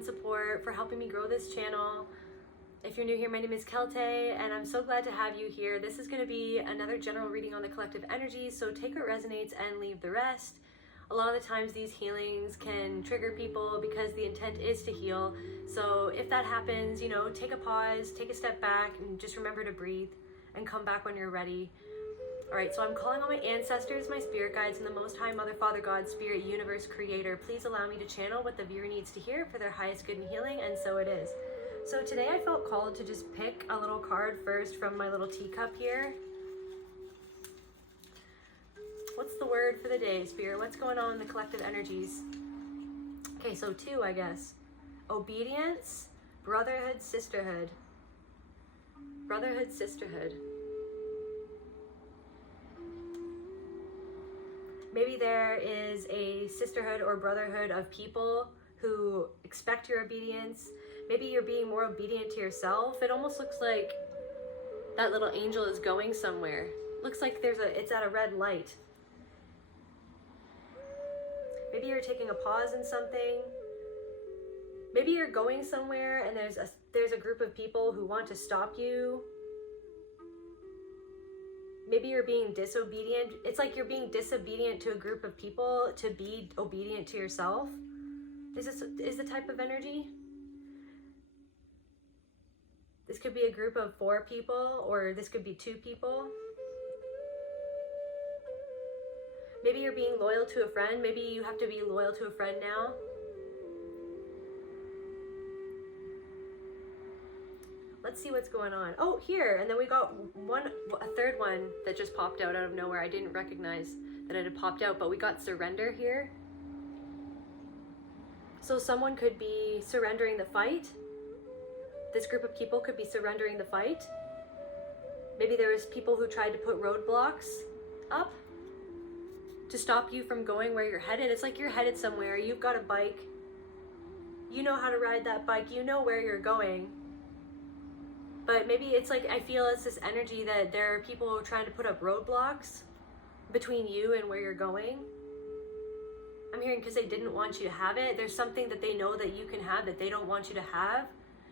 and support, for helping me grow this channel. If you're new here, my name is Kelte, and I'm so glad to have you here. This is going to be another general reading on the collective energies, so take what resonates and leave the rest. A lot of the times these healings can trigger people because the intent is to heal. So if that happens, take a pause, take a step back, and just remember to breathe and come back when you're ready. All right, so I'm calling on my ancestors, my spirit guides, and the Most High Mother, Father, God, Spirit, Universe, Creator. Please allow me to channel what the viewer needs to hear for their highest good and healing, and so it is. So today I felt called to just pick a little card first from my little teacup here. What's the word for the day, Spirit? What's going on in the collective energies? Okay, so 2, I guess. Obedience, brotherhood, sisterhood. Brotherhood, sisterhood. Maybe there is a sisterhood or brotherhood of people who expect your obedience. Maybe you're being more obedient to yourself. It almost looks like that little angel is going somewhere. Looks like it's at a red light. Maybe you're taking a pause in something. Maybe you're going somewhere and there's a group of people who want to stop you. Maybe you're being disobedient. It's like you're being disobedient to a group of people to be obedient to yourself. Is the type of energy? This could be a group of 4 people, or this could be 2 people. Maybe you're being loyal to a friend. Maybe you have to be loyal to a friend now. Let's see what's going on. Oh, here, and then we got a third one that just popped out of nowhere. I didn't recognize that it had popped out, but we got surrender here. So someone could be surrendering the fight. This group of people could be surrendering the fight. Maybe there was people who tried to put roadblocks up to stop you from going where you're headed. It's like you're headed somewhere. You've got a bike. You know how to ride that bike. You know where you're going. But maybe it's like, I feel it's this energy that there are people who are trying to put up roadblocks between you and where you're going. I'm hearing because they didn't want you to have it. There's something that they know that you can have that they don't want you to have.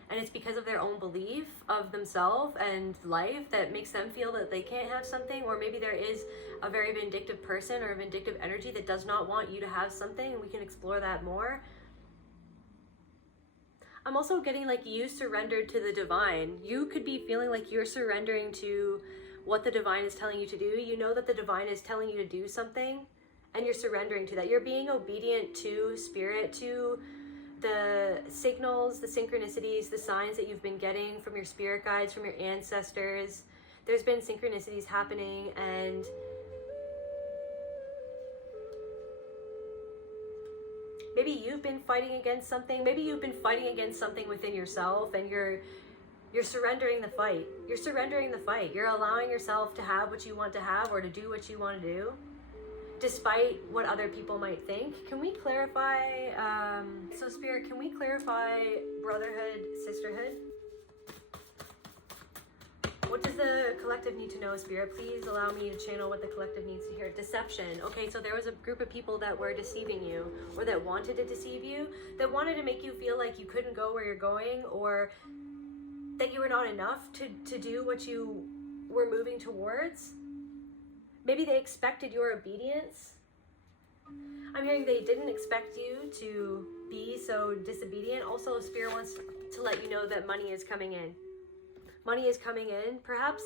And it's because of their own belief of themselves and life that makes them feel that they can't have something. Or maybe there is a very vindictive person or a vindictive energy that does not want you to have something, and we can explore that more. I'm also getting like you surrendered to the divine. You could be feeling like you're surrendering to what the divine is telling you to do. You know that the divine is telling you to do something, and you're surrendering to that. You're being obedient to spirit, to the signals, the synchronicities, the signs that you've been getting from your spirit guides, from your ancestors. There's been synchronicities happening, and maybe you've been fighting against something. Maybe you've been fighting against something within yourself, and you're surrendering the fight. You're surrendering the fight. You're allowing yourself to have what you want to have, or to do what you want to do, despite what other people might think. Can we clarify, so Spirit, can we clarify brotherhood, sisterhood? What does the collective need to know, Spirit? Please allow me to channel what the collective needs to hear. Deception. Okay, so there was a group of people that were deceiving you, or that wanted to deceive you, that wanted to make you feel like you couldn't go where you're going, or that you were not enough to do what you were moving towards. Maybe they expected your obedience. I'm hearing they didn't expect you to be so disobedient. Also, Spirit wants to let you know that money is coming in. Money is coming in. Perhaps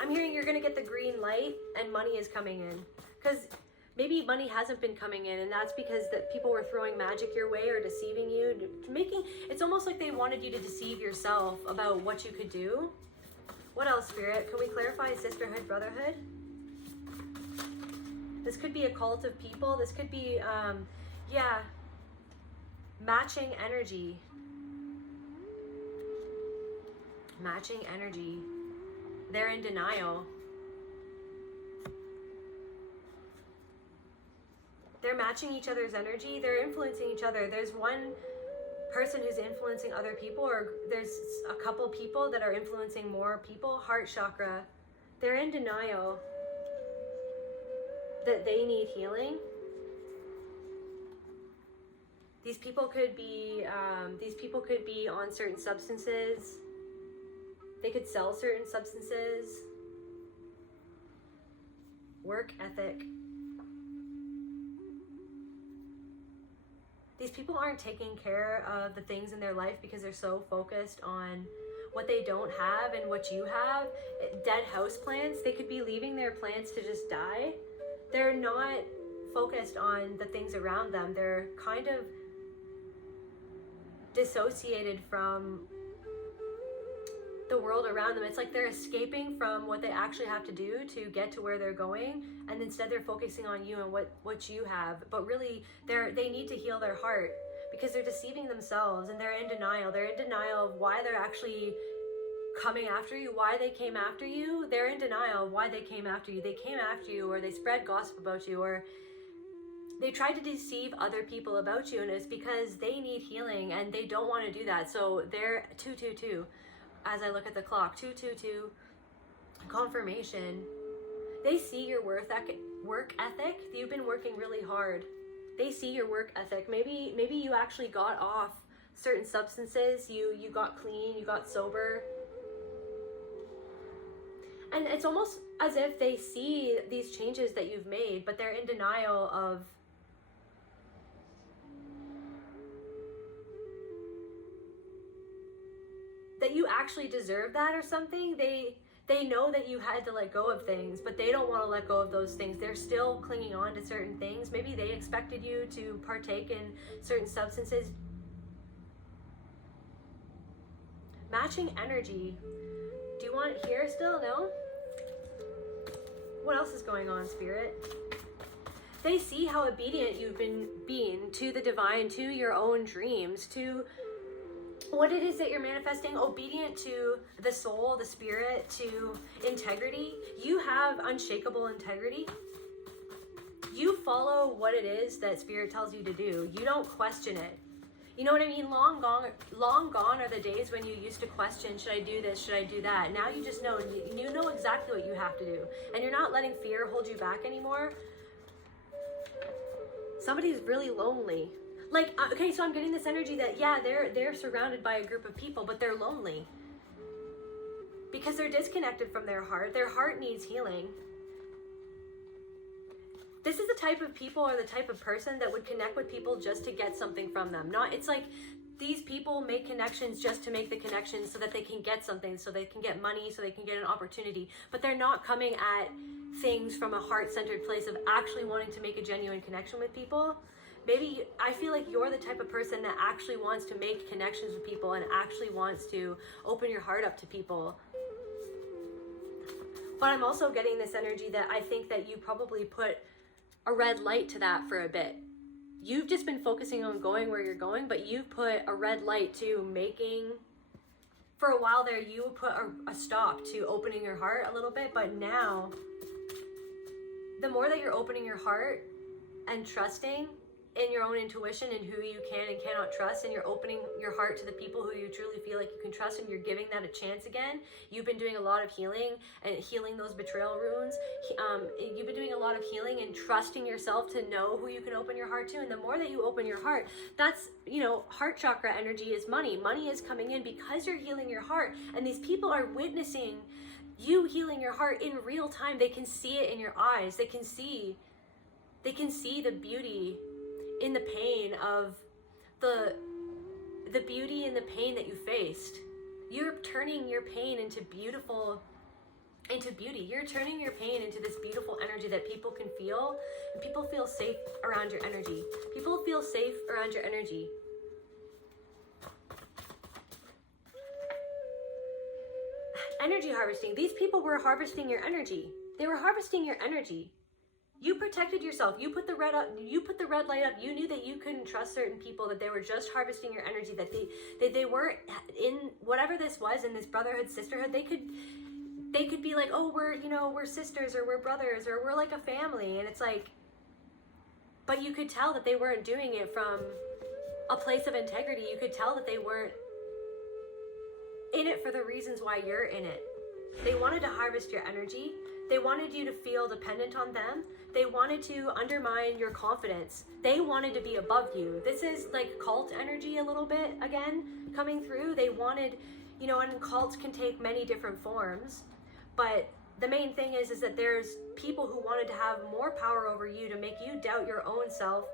I'm hearing you're going to get the green light and money is coming in. Because maybe money hasn't been coming in, and that's because that people were throwing magic your way or deceiving you. It's almost like they wanted you to deceive yourself about what you could do. What else, Spirit? Can we clarify sisterhood, brotherhood? This could be a cult of people. This could be, matching energy. Matching energy. They're in denial. They're matching each other's energy. They're influencing each other. There's one person who's influencing other people, or there's a couple people that are influencing more people. Heart chakra. They're in denial that they need healing. These people could be on certain substances. They could sell certain substances. Work ethic. These people aren't taking care of the things in their life because they're so focused on what they don't have and what you have. Dead house plants, they could be leaving their plants to just die. They're not focused on the things around them. They're kind of dissociated from the world around them. It's like they're escaping from what they actually have to do to get to where they're going, and instead they're focusing on you and what you have. But really, they need to heal their heart, because they're deceiving themselves and they're in denial. They're in denial of why they're actually coming after you, why they came after you. They're in denial of why they came after you. They came after you, or they spread gossip about you, or they tried to deceive other people about you, and it's because they need healing and they don't want to do that. So they're 222. As I look at the clock, 222, confirmation. They see your work ethic. You've been working really hard. They see your work ethic. Maybe you actually got off certain substances. You got clean. You got sober. And it's almost as if they see these changes that you've made, but they're in denial of that you actually deserve that or something. They know that you had to let go of things, but they don't want to let go of those things. They're still clinging on to certain things. Maybe they expected you to partake in certain substances. Matching energy. Do you want it here still? No? What else is going on, Spirit? They see how obedient you've been being to the divine, to your own dreams, to what it is that you're manifesting, obedient to the soul, the spirit, to integrity. You have unshakable integrity. You follow what it is that spirit tells you to do. You don't question it. You know what I mean? Long gone are the days when you used to question, should I do this? Should I do that? Now you just know, you know exactly what you have to do. And you're not letting fear hold you back anymore. Somebody's really lonely. Like, okay, so I'm getting this energy that, yeah, they're surrounded by a group of people, but they're lonely. Because they're disconnected from their heart. Their heart needs healing. This is the type of people or the type of person that would connect with people just to get something from them. It's like these people make connections just to make the connections so that they can get something, so they can get money, so they can get an opportunity. But they're not coming at things from a heart-centered place of actually wanting to make a genuine connection with people. Maybe I feel like you're the type of person that actually wants to make connections with people and actually wants to open your heart up to people. But I'm also getting this energy that I think that you probably put a red light to that for a bit. You've just been focusing on going where you're going, but you've put a red light to making, for a while there, you put a stop to opening your heart a little bit. But now, the more that you're opening your heart and trusting in your own intuition and who you can and cannot trust, and you're opening your heart to the people who you truly feel like you can trust, and you're giving that a chance again. You've been doing a lot of healing and healing those betrayal wounds. You've been doing a lot of healing and trusting yourself to know who you can open your heart to. And the more that you open your heart, that's, heart chakra energy is money. Money is coming in because you're healing your heart. And these people are witnessing you healing your heart in real time. They can see it in your eyes. They can see the beauty in the pain of the beauty and the pain that you faced. You're turning your pain into beauty. You're turning your pain into this beautiful energy that people can feel, and people feel safe around your energy. People feel safe around your energy. Energy harvesting. These people were harvesting your energy. They were harvesting your energy. You protected yourself. You put the red light up. You knew that you couldn't trust certain people, that they were just harvesting your energy, that they weren't in whatever this was, in this brotherhood, sisterhood. They could be like, oh, we're sisters, or we're brothers, or we're like a family. And it's like, but you could tell that they weren't doing it from a place of integrity. You could tell that they weren't in it for the reasons why you're in it. They wanted to harvest your energy. They wanted you to feel dependent on them. They wanted to undermine your confidence. They wanted to be above you. This is like cult energy a little bit again coming through. They wanted, you know, and cults can take many different forms, but the main thing is that there's people who wanted to have more power over you, to make you doubt your own self,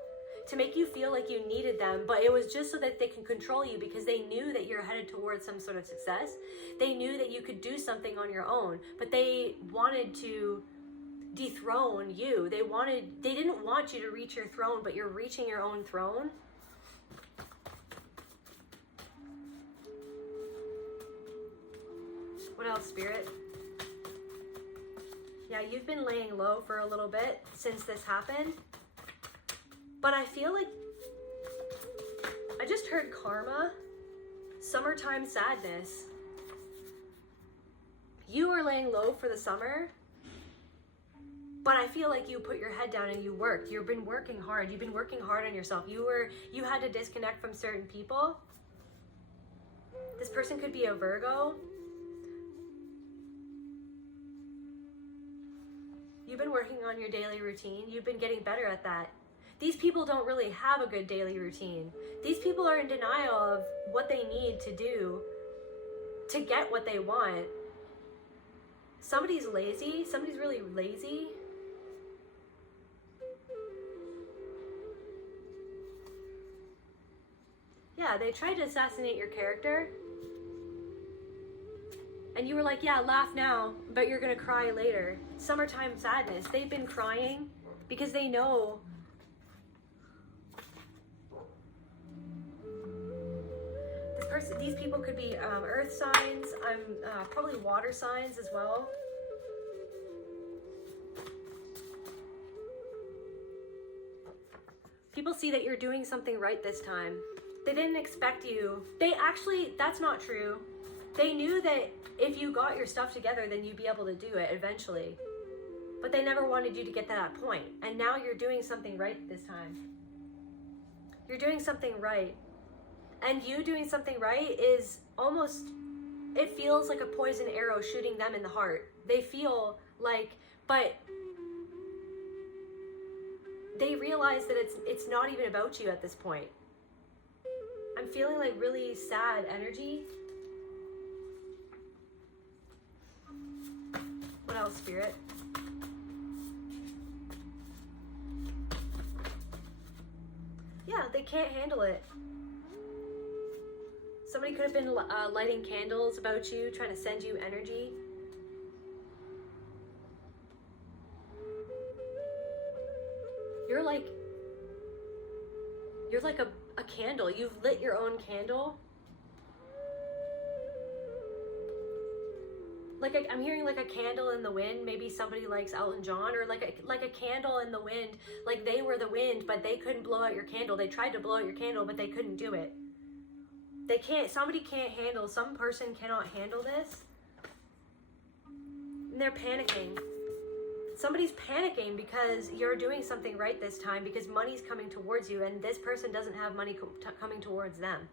to make you feel like you needed them, but it was just so that they can control you, because they knew that you're headed towards some sort of success. They knew that you could do something on your own, but they wanted to dethrone you. They didn't want you to reach your throne, but you're reaching your own throne. What else, Spirit? Yeah, you've been laying low for a little bit since this happened. But I feel like I just heard karma, summertime sadness. You were laying low for the summer, but I feel like you put your head down and you worked. You've been working hard. You've been working hard on yourself. You had to disconnect from certain people. This person could be a Virgo. You've been working on your daily routine. You've been getting better at that. These people don't really have a good daily routine. These people are in denial of what they need to do to get what they want. Somebody's lazy. Somebody's really lazy. Yeah, they tried to assassinate your character. And you were like, yeah, laugh now, but you're going to cry later. Summertime sadness. They've been crying because they know these people could be earth signs, probably water signs as well. People see that you're doing something right this time. They didn't expect you. That's not true. They knew that if you got your stuff together, then you'd be able to do it eventually. But they never wanted you to get to that point. And now you're doing something right this time. You're doing something right. And you doing something right is almost, it feels like a poison arrow shooting them in the heart. They feel like, but they realize that it's not even about you at this point. I'm feeling like really sad energy. What else, Spirit? Yeah, they can't handle it. Somebody could have been lighting candles about you, trying to send you energy. You're like a candle. You've lit your own candle. I'm hearing like a candle in the wind. Maybe somebody likes Elton John, or like a candle in the wind. Like they were the wind, but they couldn't blow out your candle. They tried to blow out your candle, but they couldn't do it. They can't. Somebody can't handle. Some person cannot handle this, and they're panicking. Somebody's panicking because you're doing something right this time, because money's coming towards you, and this person doesn't have money coming towards them.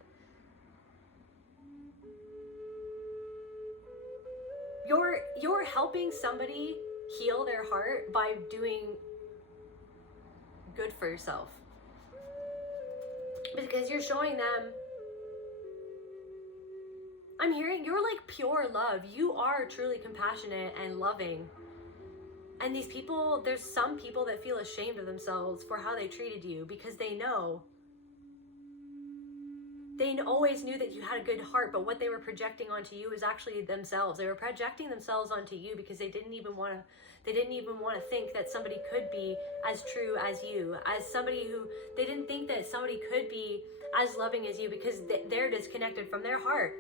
You're helping somebody heal their heart by doing good for yourself. Because you're showing them, I'm hearing you're like pure love. You are truly compassionate and loving. And these people, there's some people that feel ashamed of themselves for how they treated you, because they know. They always knew that you had a good heart, but what they were projecting onto you is actually themselves. They were projecting themselves onto you because they didn't even want to think that somebody could be as true as you, as somebody who, they didn't think that somebody could be as loving as you, because they're disconnected from their heart.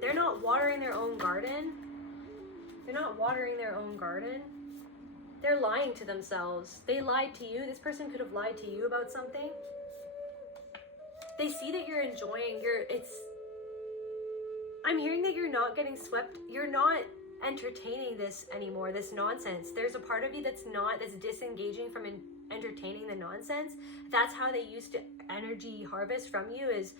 They're not watering their own garden. They're not watering their own garden. They're lying to themselves. They lied to you. This person could have lied to you about something. They see that you're enjoying I'm hearing that you're not getting swept. You're not entertaining this anymore, this nonsense. There's a part of you that's disengaging from entertaining the nonsense. That's how they used to energy harvest from you, is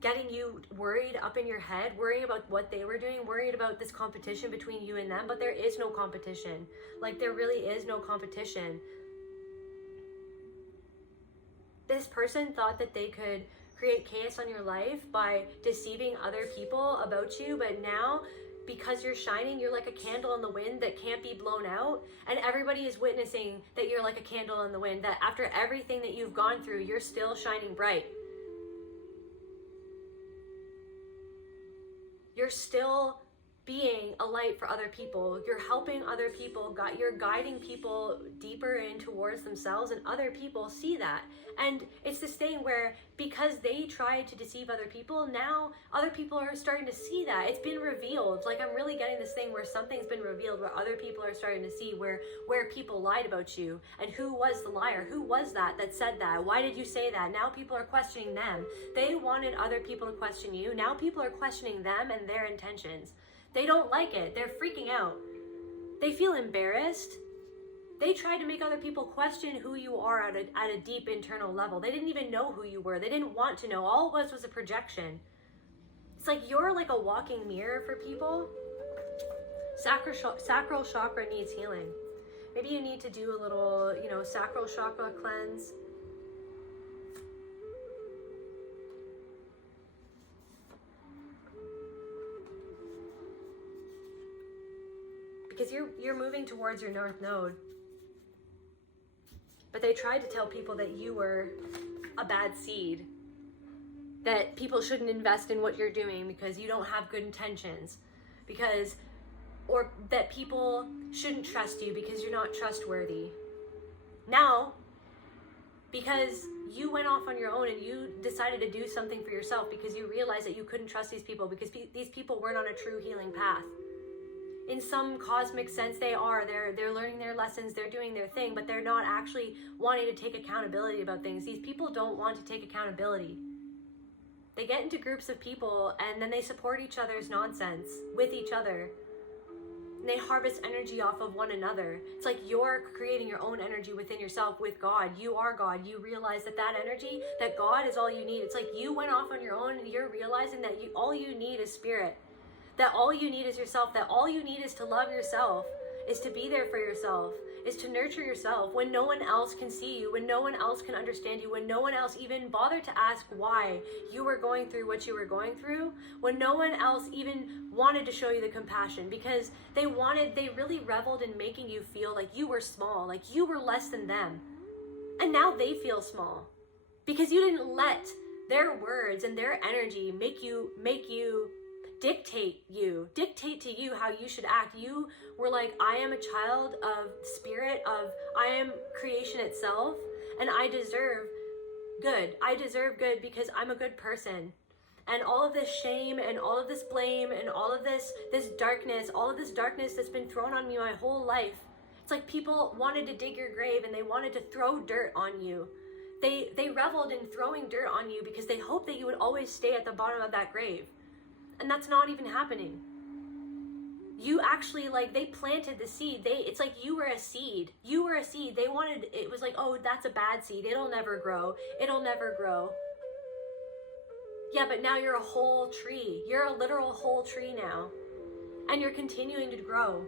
getting you worried up in your head, worrying about what they were doing, worried about this competition between you and them. But there is no competition. Like, there really is no competition. This person thought that they could create chaos on your life by deceiving other people about you, but now, because you're shining, you're like a candle in the wind that can't be blown out, and everybody is witnessing that you're like a candle in the wind, that after everything that you've gone through, you're still shining bright. You're still being a light for other people. You're helping other people. You're guiding people deeper in towards themselves, and other people see that. And it's this thing where, because they tried to deceive other people, now other people are starting to see that. It's been revealed. Like, I'm really getting this thing where something's been revealed, where other people are starting to see where people lied about you, and who was the liar, who was that said that, why did you say that? Now people are questioning them. They wanted other people to question you. Now people are questioning them and their intentions. They don't like it. They're freaking out. They feel embarrassed. They tried to make other people question who you are at a deep internal level. They didn't even know who you were. They didn't want to know. All it was a projection. It's like you're like a walking mirror for people. Sacral chakra needs healing. Maybe you need to do a little, sacral chakra cleanse. Because you're moving towards your north node. But they tried to tell people that you were a bad seed. That people shouldn't invest in what you're doing because you don't have good intentions. Or that people shouldn't trust you because you're not trustworthy. Now, because you went off on your own and you decided to do something for yourself because you realized that you couldn't trust these people because these people weren't on a true healing path. In some cosmic sense, they are. They're learning their lessons, they're doing their thing, but they're not actually wanting to take accountability about things. These people don't want to take accountability. They get into groups of people and then they support each other's nonsense with each other. And they harvest energy off of one another. It's like you're creating your own energy within yourself with God. You are God. You realize that energy, that God is all you need. It's like you went off on your own and you're realizing that all you need is spirit. That all you need is yourself, that all you need is to love yourself, is to be there for yourself, is to nurture yourself when no one else can see you, when no one else can understand you, when no one else even bothered to ask why you were going through what you were going through, when no one else even wanted to show you the compassion, because they really reveled in making you feel like you were small, like you were less than them. And now they feel small because you didn't let their words and their energy make you dictate to you how you should act. You were like, I am a child of spirit, I am creation itself, and I deserve good because I'm a good person. And all of this shame and all of this blame and all of this darkness, that's been thrown on me my whole life. It's like people wanted to dig your grave and they wanted to throw dirt on you. They reveled in throwing dirt on you because they hoped that you would always stay at the bottom of that grave. And that's not even happening. You actually, they planted the seed. It's like you were a seed. It was like, oh, that's a bad seed. It'll never grow. Yeah, but now you're a whole tree. You're a literal whole tree now. And you're continuing to grow.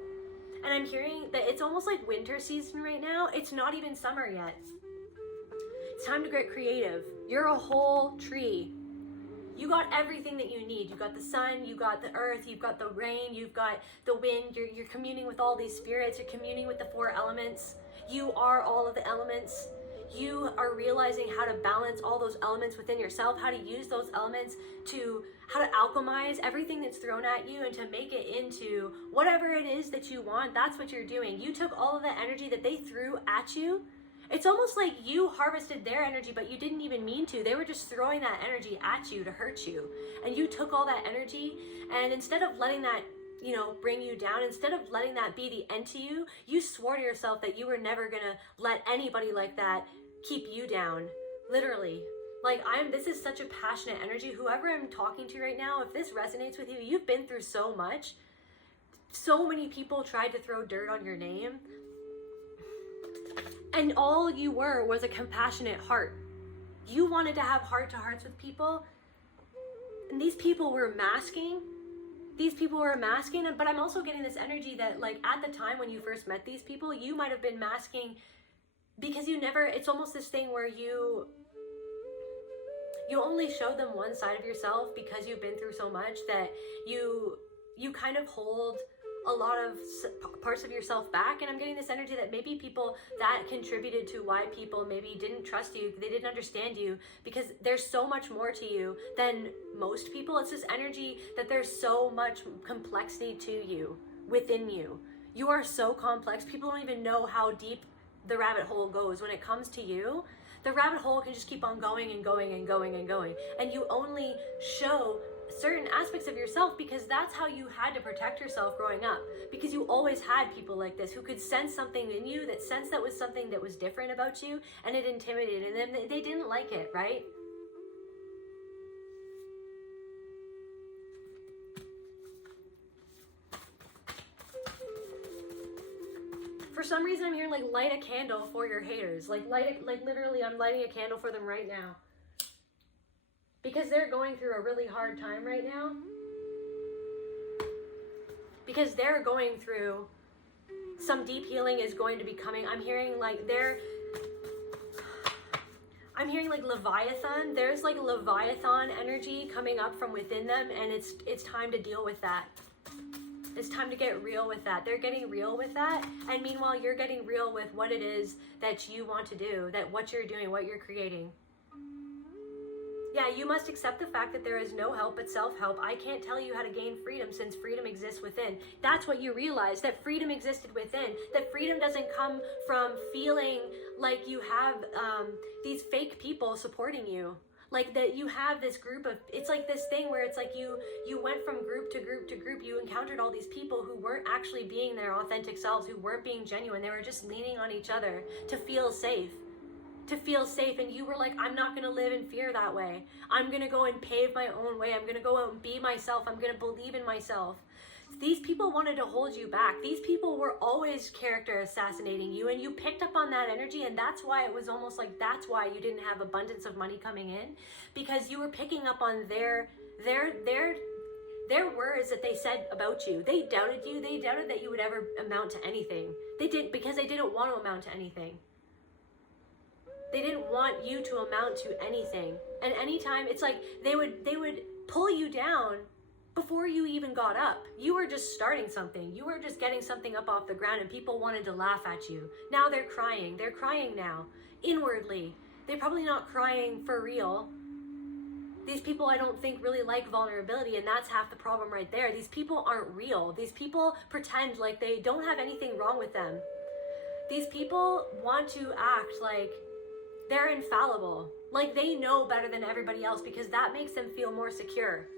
And I'm hearing that it's almost like winter season right now. It's not even summer yet. It's time to get creative. You're a whole tree. You got everything that you need. You got the sun, you got the earth, you've got the rain, you've got the wind. You're communing with all these spirits. You're communing with the 4 elements. You are all of the elements. You are realizing how to balance all those elements within yourself, how to use those elements how to alchemize everything that's thrown at you and to make it into whatever it is that you want. That's what you're doing. You took all of the energy that they threw at you. It's almost like you harvested their energy, but you didn't even mean to. They were just throwing that energy at you to hurt you. And you took all that energy, and instead of letting that, bring you down, instead of letting that be the end to you, you swore to yourself that you were never gonna let anybody like that keep you down. Literally. This is such a passionate energy. Whoever I'm talking to right now, if this resonates with you, you've been through so much. So many people tried to throw dirt on your name. And all you were was a compassionate heart. You wanted to have heart-to-hearts with people, And these people were masking. But I'm also getting this energy that like at the time when you first met these people, you might have been masking because it's almost this thing where you only show them one side of yourself because you've been through so much that you kind of hold a lot of parts of yourself back. And I'm getting this energy that maybe people that contributed to why people maybe didn't trust you, they didn't understand you, because there's so much more to you than most people. It's this energy that there's so much complexity to you, within you. You are so complex. People don't even know how deep the rabbit hole goes when it comes to you. The rabbit hole can just keep on going and going and going and going. And you only show certain aspects of yourself because that's how you had to protect yourself growing up, because you always had people like this who could sense something in you, that sense that was something that was different about you, and it intimidated them. They didn't like it, right? For some reason I'm hearing like light a candle for your haters, like literally I'm lighting a candle for them right now. Because they're going through a really hard time right now. Because they're going through some deep healing is going to be coming. I'm hearing like Leviathan. There's like Leviathan energy coming up from within them, and it's time to deal with that. It's time to get real with that. They're getting real with that. And meanwhile, you're getting real with what it is that you want to do, that what you're doing, what you're creating. Yeah, you must accept the fact that there is no help but self-help. I can't tell you how to gain freedom since freedom exists within. That's what you realize, that freedom existed within. That freedom doesn't come from feeling like you have these fake people supporting you. Like that you have this group of, it's like this thing where it's like you went from group to group to group. You encountered all these people who weren't actually being their authentic selves, who weren't being genuine. They were just leaning on each other to feel safe. And you were like, I'm not going to live in fear that way. I'm going to go and pave my own way. I'm going to go out and be myself. I'm going to believe in myself. These people wanted to hold you back. These people were always character assassinating you, and you picked up on that energy, and that's why it was almost like that's why you didn't have abundance of money coming in, because you were picking up on their words that they said about you. They doubted you. They doubted that you would ever amount to anything. They did, because they didn't want to amount to anything. They didn't want you to amount to anything. And anytime, it's like they would pull you down before you even got up. You were just starting something. You were just getting something up off the ground, and people wanted to laugh at you. Now they're crying. They're crying now, inwardly. They're probably not crying for real. These people, I don't think, really like vulnerability, and that's half the problem right there. These people aren't real. These people pretend like they don't have anything wrong with them. These people want to act like they're infallible, like they know better than everybody else, because that makes them feel more secure.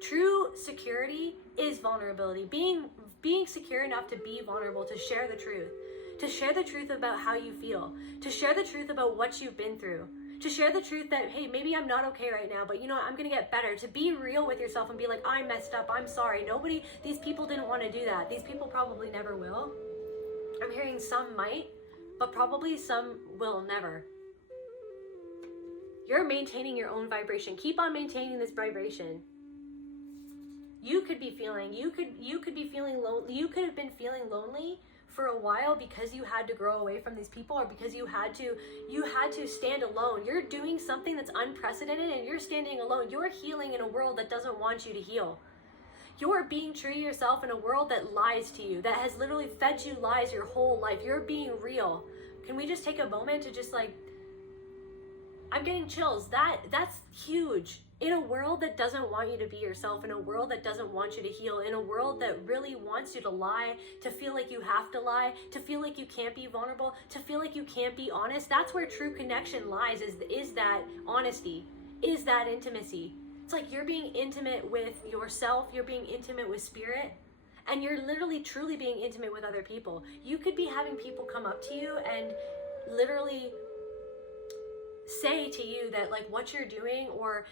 True security is vulnerability. Being secure enough to be vulnerable, to share the truth about how you feel, to share the truth about what you've been through, to share the truth that, hey, maybe I'm not okay right now, but you know what, I'm gonna get better, to be real with yourself and be like, I messed up, I'm sorry. These people didn't want to do that. These people probably never will. I'm hearing some might, but probably some will never. You're maintaining your own vibration. Keep on maintaining this vibration. You could be feeling lonely. You could have been feeling lonely for a while because you had to grow away from these people, or because you had to stand alone. You're doing something that's unprecedented, and you're standing alone. You're healing in a world that doesn't want you to heal. You're being true to yourself in a world that lies to you, that has literally fed you lies your whole life. You're being real. Can we just take a moment to just like, I'm getting chills. That's huge. In a world that doesn't want you to be yourself, in a world that doesn't want you to heal, in a world that really wants you to lie, to feel like you have to lie, to feel like you can't be vulnerable, to feel like you can't be honest, that's where true connection lies, is that honesty, is that intimacy. It's like you're being intimate with yourself, you're being intimate with spirit, and you're literally truly being intimate with other people. You could be having people come up to you and literally say to you that like what you're doing, or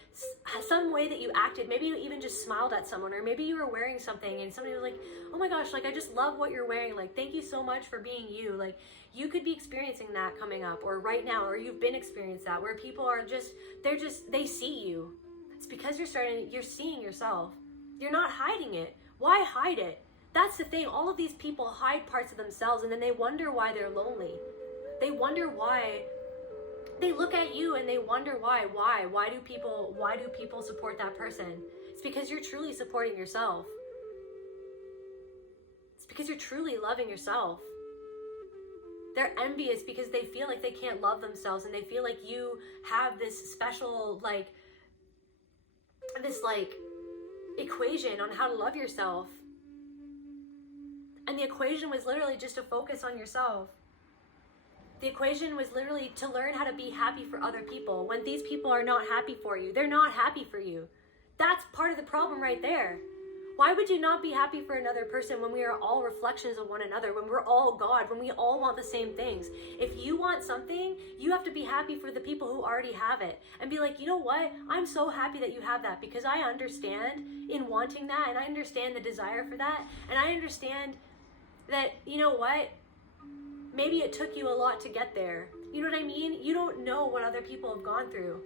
some way that you acted, maybe you even just smiled at someone, or maybe you were wearing something and somebody was like, oh my gosh, like I just love what you're wearing, like thank you so much for being you. Like you could be experiencing that coming up, or right now, or you've been experiencing that, where people are just they see you. It's because you're seeing yourself. You're not hiding it. Why hide it? That's the thing. All of these people hide parts of themselves, and then they wonder why they're lonely. They wonder why. They look at you and they wonder why. Why do people support that person? It's because you're truly supporting yourself. It's because you're truly loving yourself. They're envious because they feel like they can't love themselves, and they feel like you have this special, this equation on how to love yourself. And the equation was literally just to focus on yourself. The equation was literally to learn how to be happy for other people. When these people are not happy for you, they're not happy for you. That's part of the problem right there. Why would you not be happy for another person when we are all reflections of one another, when we're all God, when we all want the same things? If you want something, you have to be happy for the people who already have it and be like, you know what? I'm so happy that you have that, because I understand in wanting that, and I understand the desire for that, and I understand that, you know what? Maybe it took you a lot to get there. You know what I mean? You don't know what other people have gone through.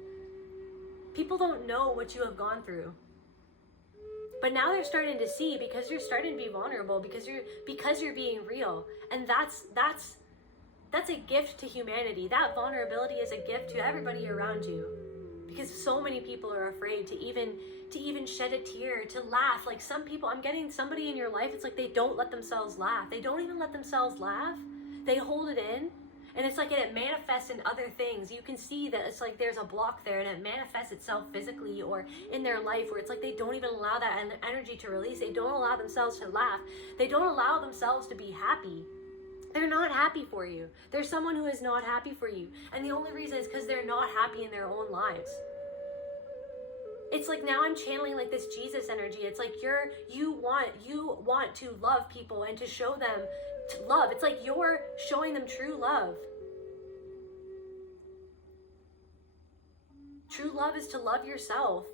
People don't know what you have gone through. But now they're starting to see, because you're starting to be vulnerable, because you're being real. And that's a gift to humanity. That vulnerability is a gift to everybody around you. Because so many people are afraid to even shed a tear, to laugh. Like some people, I'm getting somebody in your life, it's like they don't let themselves laugh. They don't even let themselves laugh. They hold it in, and it's like it manifests in other things. You can see that it's like there's a block there, and it manifests itself physically or in their life, where it's like they don't even allow that energy to release. They don't allow themselves to laugh. They don't allow themselves to be happy. They're not happy for you. There's someone who is not happy for you, and the only reason is because they're not happy in their own lives. It's like now I'm channeling like this Jesus energy. It's like you want to love people and to show them to love. It's like you're showing them true love. True love is to love yourself.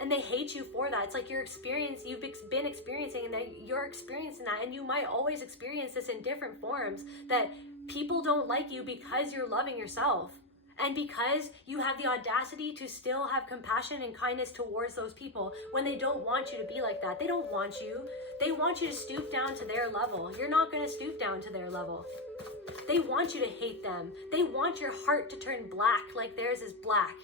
And they hate you for that. It's like you've been experiencing, and that you're experiencing that, and you might always experience this in different forms, that people don't like you because you're loving yourself. And because you have the audacity to still have compassion and kindness towards those people when they don't want you to be like that. They don't want you. They want you to stoop down to their level. You're not going to stoop down to their level. They want you to hate them. They want your heart to turn black like theirs is black.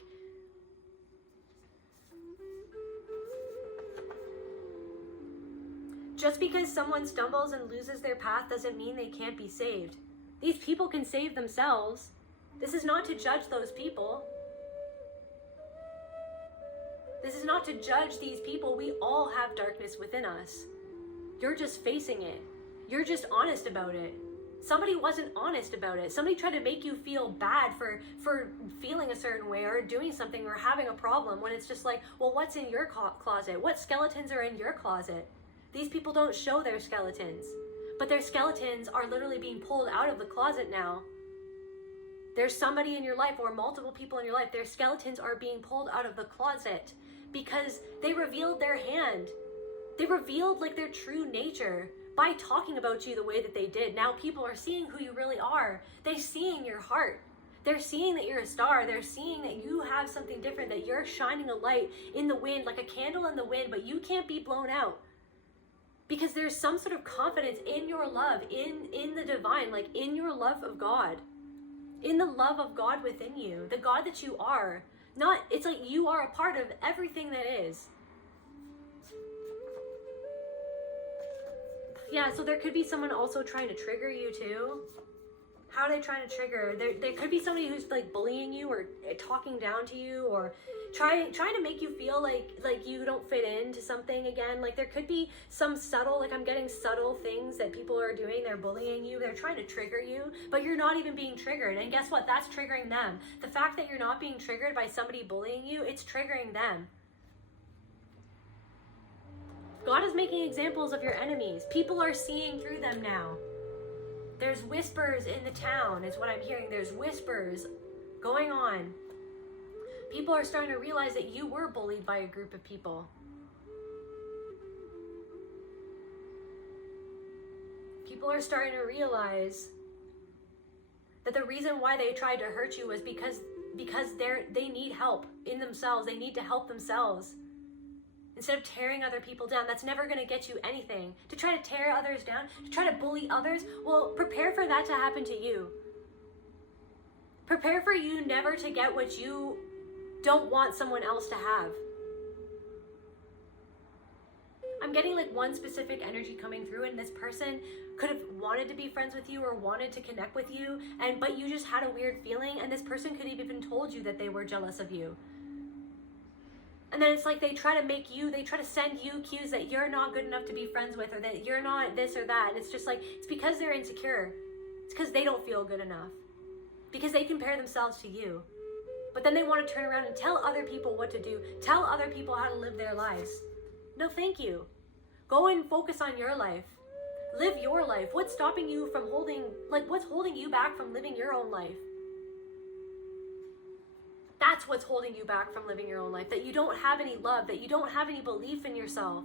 Just because someone stumbles and loses their path doesn't mean they can't be saved. These people can save themselves. This is not to judge those people. This is not to judge these people. We all have darkness within us. You're just facing it. You're just honest about it. Somebody wasn't honest about it. Somebody tried to make you feel bad for feeling a certain way or doing something or having a problem, when it's just like, well, what's in your closet? What skeletons are in your closet? These people don't show their skeletons, but their skeletons are literally being pulled out of the closet now. There's somebody in your life, or multiple people in your life, their skeletons are being pulled out of the closet because they revealed their hand. They revealed like their true nature by talking about you the way that they did. Now people are seeing who you really are. They're seeing your heart. They're seeing that you're a star. They're seeing that you have something different, that you're shining a light in the wind, like a candle in the wind, but you can't be blown out. Because there's some sort of confidence in your love, in the divine, like in your love of God. In the love of God within you, the God that you are. It's like you are a part of everything that is. Yeah, so there could be someone also trying to trigger you too. How are they trying to trigger? There could be somebody who's like bullying you or talking down to you, or trying to make you feel like you don't fit into something again. Like there could be some subtle, like I'm getting subtle things that people are doing. They're bullying you. They're trying to trigger you, but you're not even being triggered. And guess what? That's triggering them. The fact that you're not being triggered by somebody bullying you, it's triggering them. God is making examples of your enemies. People are seeing through them now. There's whispers in the town, is what I'm hearing. There's whispers going on. People are starting to realize that you were bullied by a group of people. People are starting to realize that the reason why they tried to hurt you was because because they need help in themselves. They need to help themselves. Instead of tearing other people down, that's never going to get you anything. To try to tear others down, to try to bully others, well, prepare for that to happen to you. Prepare for you never to get what you don't want someone else to have. I'm getting like one specific energy coming through, and this person could have wanted to be friends with you or wanted to connect with you, but you just had a weird feeling, and this person could have even told you that they were jealous of you. And then it's like they try to send you cues that you're not good enough to be friends with, or that you're not this or that. And it's just like, it's because they're insecure. It's because they don't feel good enough. Because they compare themselves to you. But then they want to turn around and tell other people what to do. Tell other people how to live their lives. No, thank you. Go and focus on your life. Live your life. What's stopping you from what's holding you back from living your own life? That's what's holding you back from living your own life. That you don't have any love, that you don't have any belief in yourself,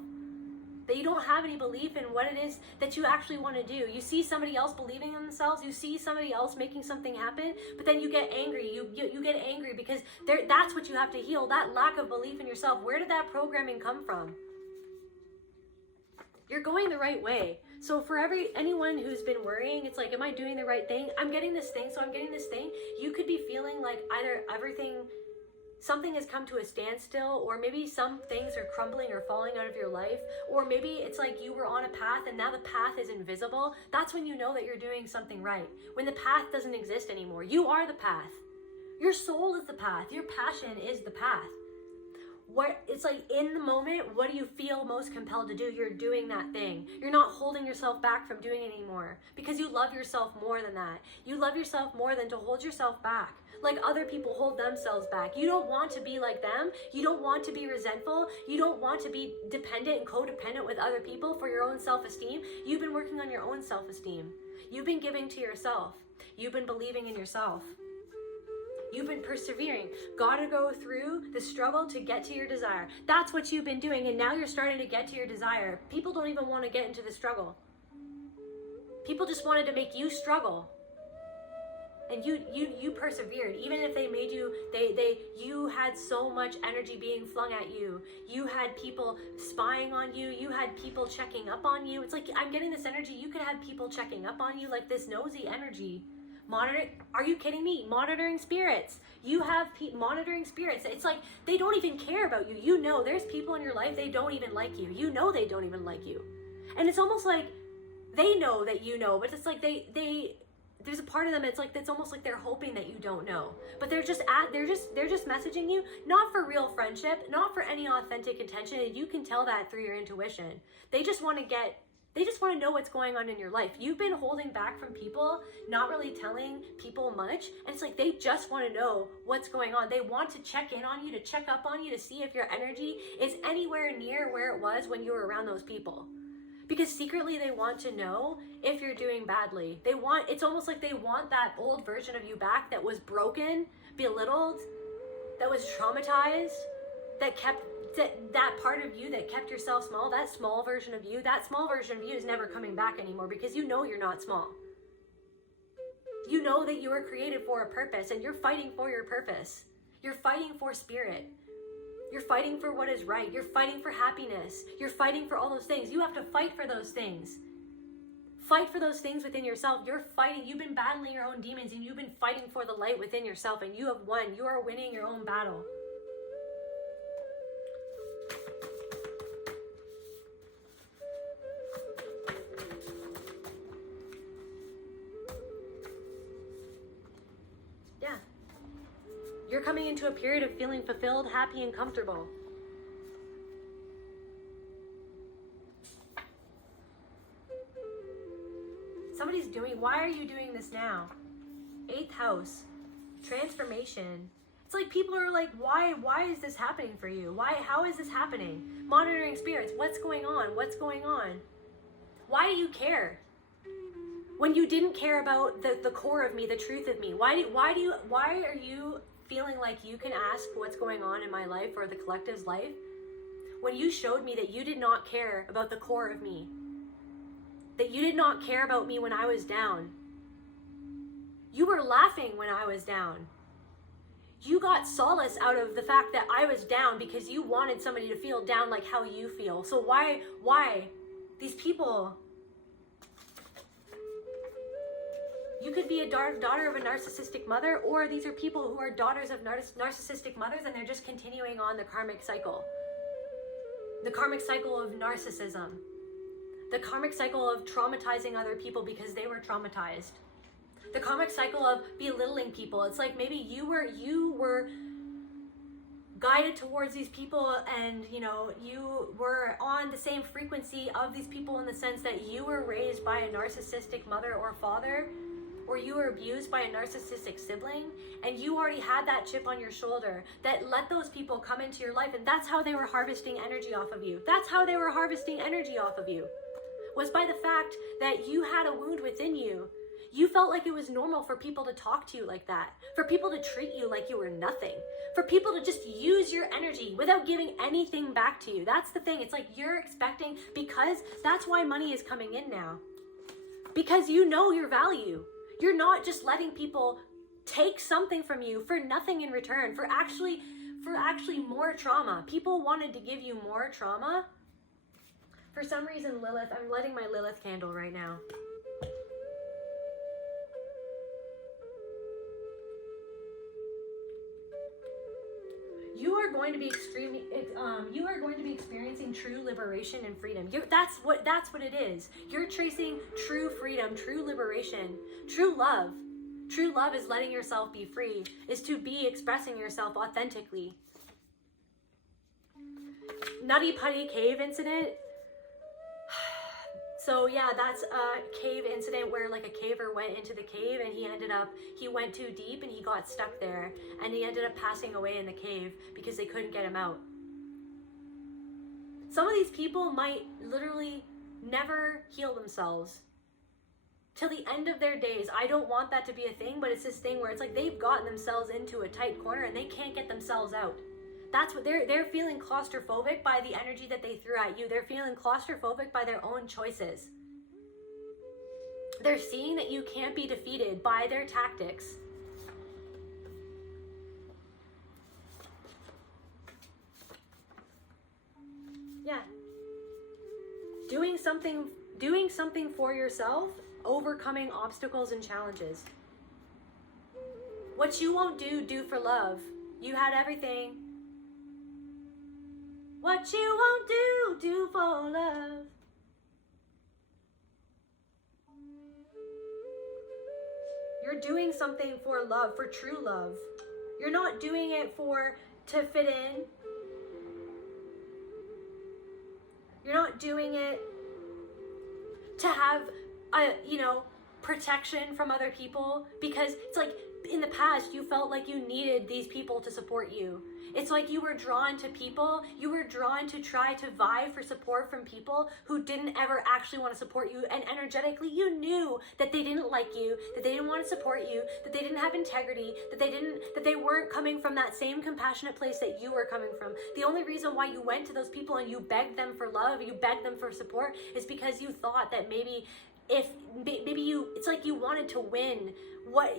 that you don't have any belief in what it is that you actually want to do. You see somebody else believing in themselves, you see somebody else making something happen, but then you get angry. You get angry because that's what you have to heal, that lack of belief in yourself. Where did that programming come from? You're going the right way. So for anyone who's been worrying, it's like, am I doing the right thing? I'm getting this thing, so I'm getting this thing. You could be feeling like either something has come to a standstill, or maybe some things are crumbling or falling out of your life, or maybe it's like you were on a path and now the path is invisible. That's when you know that you're doing something right. When the path doesn't exist anymore. You are the path. Your soul is the path. Your passion is the path. It's like, in the moment, what do you feel most compelled to do? You're doing that thing. You're not holding yourself back from doing it anymore, because you love yourself more than that. You love yourself more than to hold yourself back like other people hold themselves back. You don't want to be like them. You don't want to be resentful. You don't want to be dependent and codependent with other people for your own self-esteem. You've been working on your own self-esteem. You've been giving to yourself. You've been believing in yourself. You've been persevering. Gotta go through the struggle to get to your desire. That's what you've been doing, and now you're starting to get to your desire. People don't even want to get into the struggle. People just wanted to make you struggle. And you persevered. Even if they made you, you had so much energy being flung at you. You had people spying on you. You had people checking up on you. It's like, I'm getting this energy. You could have people checking up on you, like this nosy energy. Are you kidding me? Monitoring spirits. You have monitoring spirits. It's like, they don't even care about you. You know, there's people in your life, they don't even like you. You know they don't even like you. And it's almost like they know that you know, but it's like there's a part of them, it's almost like they're hoping that you don't know. But they're just messaging you, not for real friendship, not for any authentic intention, and you can tell that through your intuition. They just want to know what's going on in your life. You've been holding back from people, not really telling people much, and it's like they just want to know what's going on. They want to check in on you, to check up on you, to see if your energy is anywhere near where it was when you were around those people. Because secretly they want to know if you're doing badly. It's almost like they want that old version of you back that was broken, belittled, that was traumatized, that part of you that kept yourself small, that small version of you is never coming back anymore, because you know you're not small. You know that you were created for a purpose, and you're fighting for your purpose. You're fighting for spirit. You're fighting for what is right. You're fighting for happiness. You're fighting for all those things. You have to fight for those things. Fight for those things within yourself. You're fighting. You've been battling your own demons, and you've been fighting for the light within yourself, and you have won. You are winning your own battle. You're coming into a period of feeling fulfilled, happy, and comfortable. Why are you doing this now? 8th house, transformation. It's like people are like, why is this happening for you? How is this happening? Monitoring spirits, what's going on? What's going on? Why do you care? When you didn't care about the core of me, the truth of me, why are you feeling like you can ask what's going on in my life or the collective's life, when you showed me that you did not care about the core of me, that you did not care about me when I was down. You were laughing when I was down. you got solace out of the fact that I was down because you wanted somebody to feel down like how you feel. So why these people? You could be a daughter of a narcissistic mother, or these are people who are daughters of narcissistic mothers, and they're just continuing on the karmic cycle. The karmic cycle of narcissism. The karmic cycle of traumatizing other people because they were traumatized. The karmic cycle of belittling people. It's like maybe you were guided towards these people, and you were on the same frequency of these people in the sense that you were raised by a narcissistic mother or father, or you were abused by a narcissistic sibling, and you already had that chip on your shoulder that let those people come into your life, and that's how they were harvesting energy off of you. That's how they were harvesting energy off of you, was by the fact that you had a wound within you. You felt like it was normal for people to talk to you like that, for people to treat you like you were nothing, for people to just use your energy without giving anything back to you. That's the thing. It's like you're expecting, because that's why money is coming in now. Because you know your value. You're not just letting people take something from you for nothing in return, for actually more trauma. People wanted to give you more trauma. For some reason, Lilith, I'm lighting my Lilith candle right now. You are going to be experiencing true liberation and freedom. That's what it is. You're tracing true freedom, true liberation, true love. True love is letting yourself be free, is to be expressing yourself authentically. Nutty Putty Cave incident. So yeah, that's a cave incident where like a caver went into the cave, and he went too deep and he got stuck there, and he ended up passing away in the cave because they couldn't get him out. Some of these people might literally never heal themselves till the end of their days. I don't want that to be a thing, but it's this thing where it's like they've gotten themselves into a tight corner and they can't get themselves out. That's what they're feeling claustrophobic by the energy that they threw at you. They're feeling claustrophobic by their own choices. They're seeing that you can't be defeated by their tactics. Yeah. Doing something for yourself, overcoming obstacles and challenges. What you won't do for love. You had everything. What you won't do for love. You're doing something for love, for true love. You're not doing it to fit in. You're not doing it to have protection from other people, because it's like in the past you felt like you needed these people to support you. It's like you were drawn to people, you were drawn to try to vie for support from people who didn't ever actually want to support you, and energetically you knew that they didn't like you, that they didn't want to support you, that they didn't have integrity, that they weren't coming from that same compassionate place that you were coming from. The only reason why you went to those people and you begged them for love, you begged them for support, is because you thought that maybe it's like you wanted to win.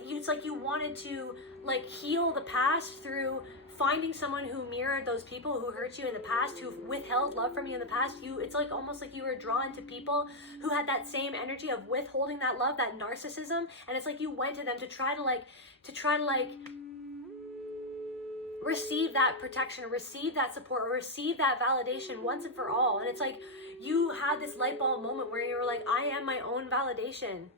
It's like you wanted to like heal the past through finding someone who mirrored those people who hurt you in the past, who withheld love from you in the past. It's like almost like you were drawn to people who had that same energy of withholding that love, that narcissism, and it's like you went to them to try to receive that protection, or receive that support, or receive that validation once and for all. And it's like you had this light bulb moment where you were like, I am my own validation.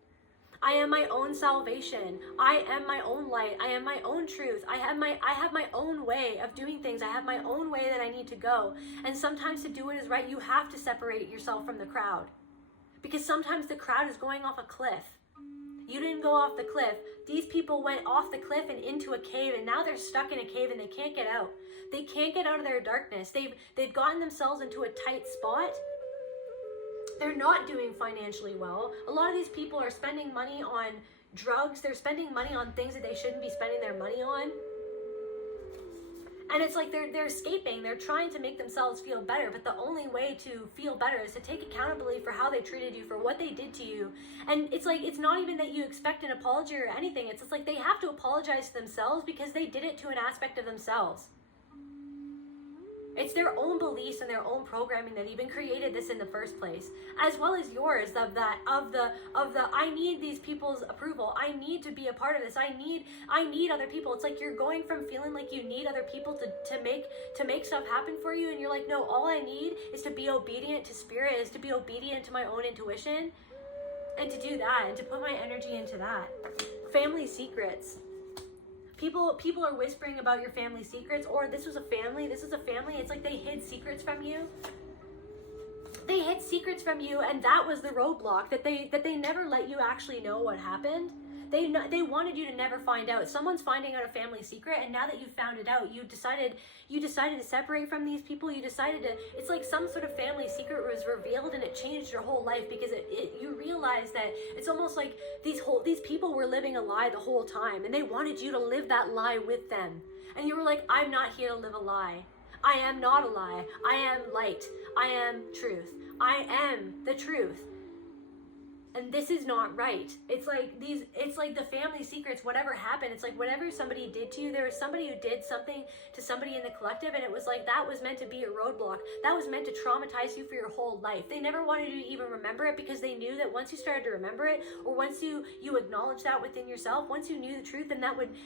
I am my own salvation. I am my own light. I am my own truth. I have my own way of doing things. I have my own way that I need to go. And sometimes to do what is right, you have to separate yourself from the crowd. Because sometimes the crowd is going off a cliff. You didn't go off the cliff. These people went off the cliff and into a cave, and now they're stuck in a cave and they can't get out. They can't get out of their darkness. They've gotten themselves into a tight spot. They're not doing financially well. A lot of these people are spending money on drugs. They're spending money on things that they shouldn't be spending their money on. And it's like they're escaping. They're trying to make themselves feel better, but the only way to feel better is to take accountability for how they treated you, for what they did to you. And it's like, it's not even that you expect an apology or anything. It's like they have to apologize to themselves because they did it to an aspect of themselves. It's their own beliefs and their own programming that even created this in the first place, as well as yours, of the I need these people's approval. I need to be a part of this. I need other people. It's like you're going from feeling like you need other people to make stuff happen for you, and you're like, no, all I need is to be obedient to spirit, is to be obedient to my own intuition, and to do that, and to put my energy into that. Family secrets. People are whispering about your family secrets, or this was a family. It's like they hid secrets from you. They hid secrets from you, and that was the roadblock, that they never let you actually know what happened. They wanted you to never find out. Someone's finding out a family secret, and now that you found it out, you decided to separate from these people. You decided to, it's like some sort of family secret was revealed, and it changed your whole life, because you realized that it's almost like these people were living a lie the whole time, and they wanted you to live that lie with them. And you were like, I'm not here to live a lie. I am not a lie. I am light. I am truth. I am the truth. And this is not right. It's like the family secrets, whatever happened, it's like whatever somebody did to you, there was somebody who did something to somebody in the collective, and it was like that was meant to be a roadblock. That was meant to traumatize you for your whole life. They never wanted you to even remember it, because they knew that once you started to remember it, or once you acknowledge that within yourself, once you knew the truth, then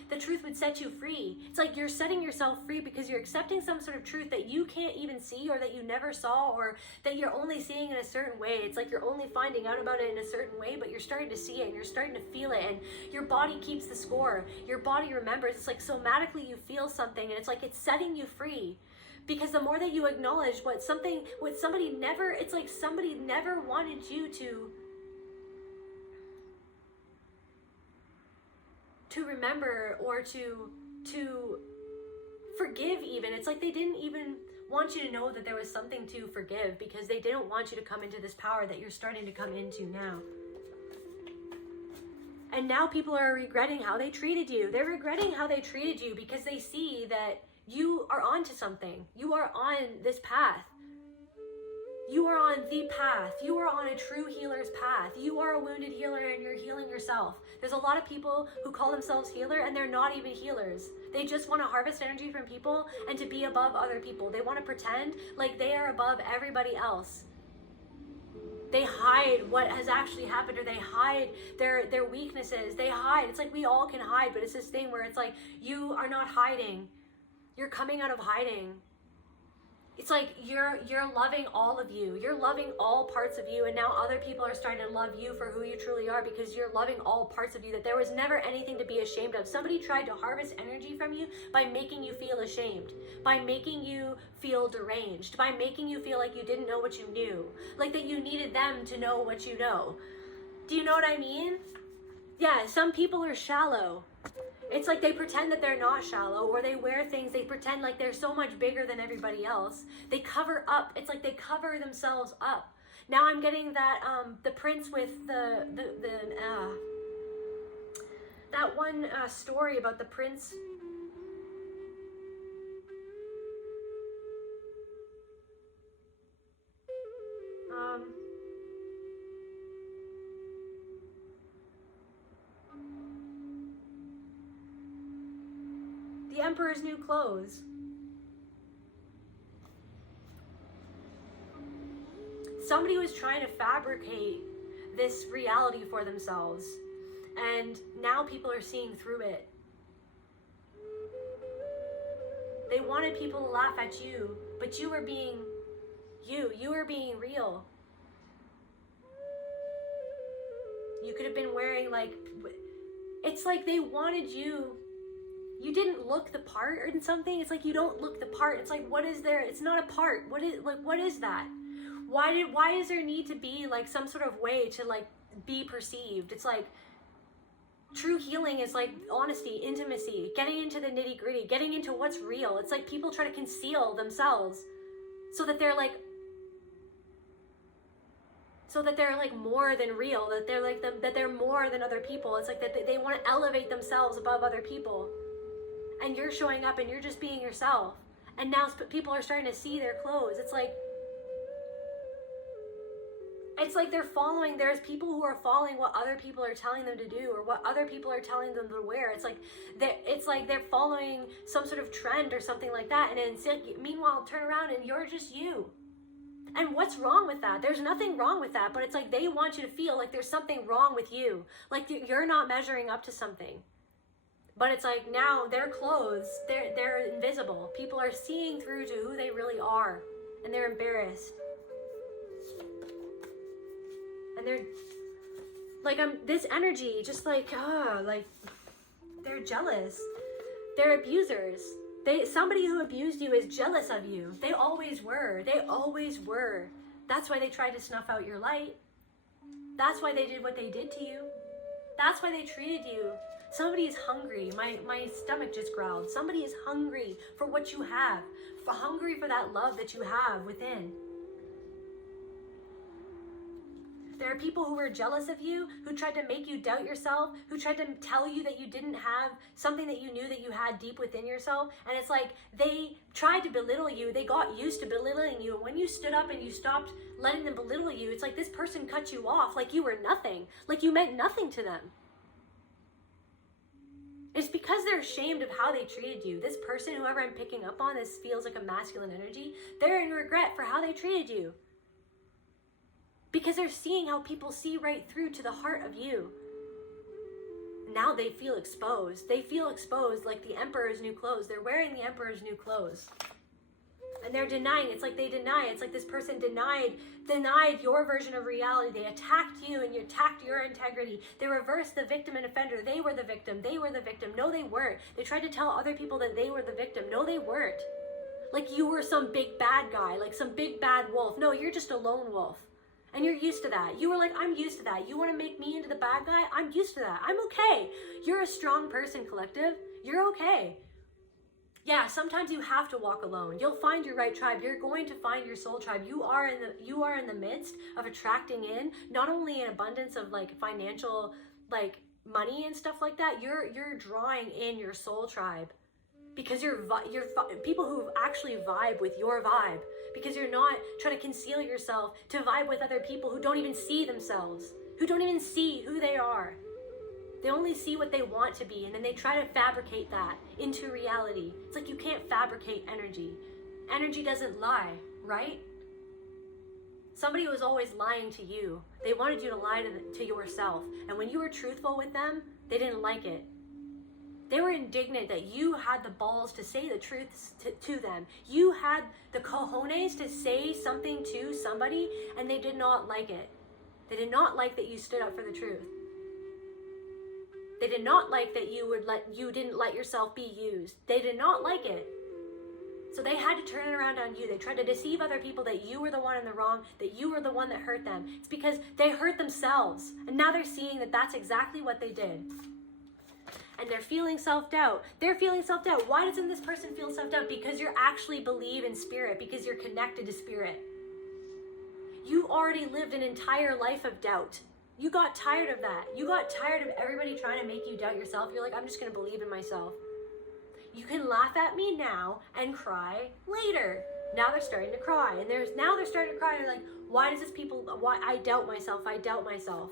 the truth would set you free. It's like you're setting yourself free because you're accepting some sort of truth that you can't even see, or that you never saw, or that you're only seeing in a certain way. It's like you're only finding out about it in a certain way, but you're starting to see it, and you're starting to feel it, and your body keeps the score. Your body remembers. It's like somatically you feel something, and it's like it's setting you free, because the more that you acknowledge what somebody never, it's like somebody never wanted you to remember, or to forgive even. It's like they didn't even want you to know that there was something to forgive, because they didn't want you to come into this power that you're starting to come into now. And now people are regretting how they treated you. They're regretting how they treated you because they see that you are onto something. You are on this path. You are on the path. You are on a true healer's path. You are a wounded healer, and you're healing yourself. There's a lot of people who call themselves healer, and they're not even healers. They just want to harvest energy from people and to be above other people. They want to pretend like they are above everybody else. They hide what has actually happened, or they hide their weaknesses. They hide. It's like we all can hide, but it's this thing where it's like you are not hiding. You're coming out of hiding. It's like you're loving all of you. You're loving all parts of you, and now other people are starting to love you for who you truly are, because you're loving all parts of you, that there was never anything to be ashamed of. Somebody tried to harvest energy from you by making you feel ashamed, by making you feel deranged, by making you feel like you didn't know what you knew, like that you needed them to know what you know. Do you know what I mean? Yeah, some people are shallow. It's like they pretend that they're not shallow, or they wear things, they pretend like they're so much bigger than everybody else. They cover up. It's like they cover themselves up. Now I'm getting that, the prince with that one story about the prince. The Emperor's New Clothes. Somebody was trying to fabricate this reality for themselves, and now people are seeing through it. They wanted people to laugh at you, but you were being you. You were being real. You could have been wearing like, it's like they wanted you. You didn't look the part or something. It's like you don't look the part. It's like, what is there? It's not a part. What is that? Why is there need to be like some sort of way to like be perceived? It's like true healing is like honesty, intimacy, getting into the nitty gritty, getting into what's real. It's like people try to conceal themselves so that they're like more than real, that they're like that they're more than other people. It's like that they want to elevate themselves above other people. and you're showing up and you're just being yourself. And now people are starting to see their clothes. It's like they're following, there's people who are following what other people are telling them to do or what other people are telling them to wear. It's like they're following some sort of trend or something like that. And then meanwhile, turn around and you're just you. And what's wrong with that? There's nothing wrong with that, but it's like they want you to feel like there's something wrong with you. Like you're not measuring up to something. But it's like now their clothes, they're invisible. People are seeing through to who they really are. And they're embarrassed. And they're like, this energy, just like they're jealous. They're abusers. Somebody who abused you is jealous of you. They always were. They always were. That's why they tried to snuff out your light. That's why they did what they did to you. That's why they treated you. Somebody is hungry. My stomach just growled. Somebody is hungry for what you have. Hungry for that love that you have within. There are people who were jealous of you, who tried to make you doubt yourself, who tried to tell you that you didn't have something that you knew that you had deep within yourself. And it's like they tried to belittle you. They got used to belittling you. And when you stood up and you stopped letting them belittle you, it's like this person cut you off like you were nothing, like you meant nothing to them. It's because they're ashamed of how they treated you. This person, whoever I'm picking up on, this feels like a masculine energy. They're in regret for how they treated you. Because they're seeing how people see right through to the heart of you. Now they feel exposed. They feel exposed like the emperor's new clothes. They're wearing the emperor's new clothes. And they're denying. It's like they deny. It's like this person denied your version of reality. They attacked you and you attacked your integrity. They reversed the victim and offender. They were the victim. They were the victim. No, they weren't. They tried to tell other people that they were the victim. No, they weren't. Like you were some big bad guy, like some big bad wolf. No, you're just a lone wolf. And you're used to that. You were like, I'm used to that. You want to make me into the bad guy? I'm used to that. I'm okay. You're a strong person, collective. You're okay. Yeah, sometimes you have to walk alone. You'll find your right tribe. You're going to find your soul tribe. You are in the midst of attracting in not only an abundance of like financial like money and stuff like that. You're drawing in your soul tribe because you're people who actually vibe with your vibe. Because you're not trying to conceal yourself to vibe with other people who don't even see themselves, who don't even see who they are. They only see what they want to be, and then they try to fabricate that into reality. It's like you can't fabricate energy. Energy doesn't lie, right? Somebody was always lying to you. They wanted you to lie to yourself. And when you were truthful with them, they didn't like it. They were indignant that you had the balls to say the truth to them. You had the cojones to say something to somebody, and they did not like it. They did not like that you stood up for the truth. They did not like that you didn't let yourself be used. They did not like it. So they had to turn it around on you. They tried to deceive other people that you were the one in the wrong, that you were the one that hurt them. It's because they hurt themselves. And now they're seeing that that's exactly what they did. And they're feeling self-doubt. They're feeling self-doubt. Why doesn't this person feel self-doubt? Because you actually believe in spirit, because you're connected to spirit. You already lived an entire life of doubt. You got tired of that. You got tired of everybody trying to make you doubt yourself. You're like, I'm just going to believe in myself. You can laugh at me now and cry later. Now they're starting to cry. And now they're starting to cry. They're like, why I doubt myself. I doubt myself.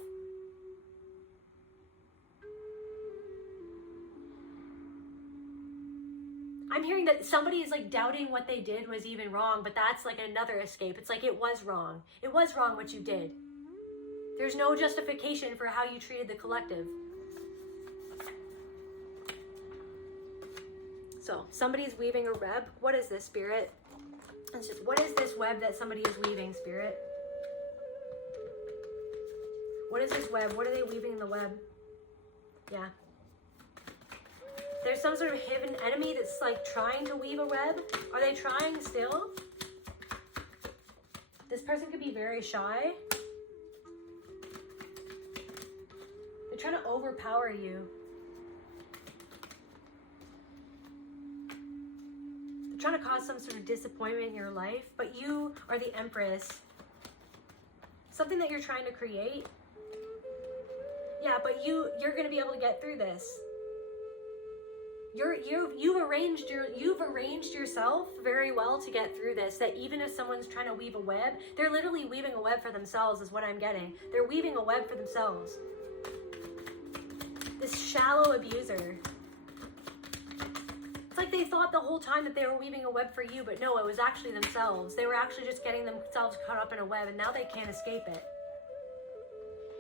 I'm hearing that somebody is like doubting what they did was even wrong, but that's like another escape. It's like it was wrong. It was wrong what you did. There's no justification for how you treated the collective. So somebody's weaving a web. What is this, spirit? What is this web that somebody is weaving, spirit? What is this web? What are they weaving in the web? Yeah. There's some sort of hidden enemy that's like trying to weave a web. Are they trying still? This person could be very shy. They're trying to overpower you. They're trying to cause some sort of disappointment in your life, but you are the Empress. Something that you're trying to create. Yeah, but you're going to be able to get through this. You've arranged yourself very well to get through this, that even if someone's trying to weave a web, they're literally weaving a web for themselves is what I'm getting. They're weaving a web for themselves. This shallow abuser. It's like they thought the whole time that they were weaving a web for you, but no, it was actually themselves. They were actually just getting themselves caught up in a web, and now they can't escape it.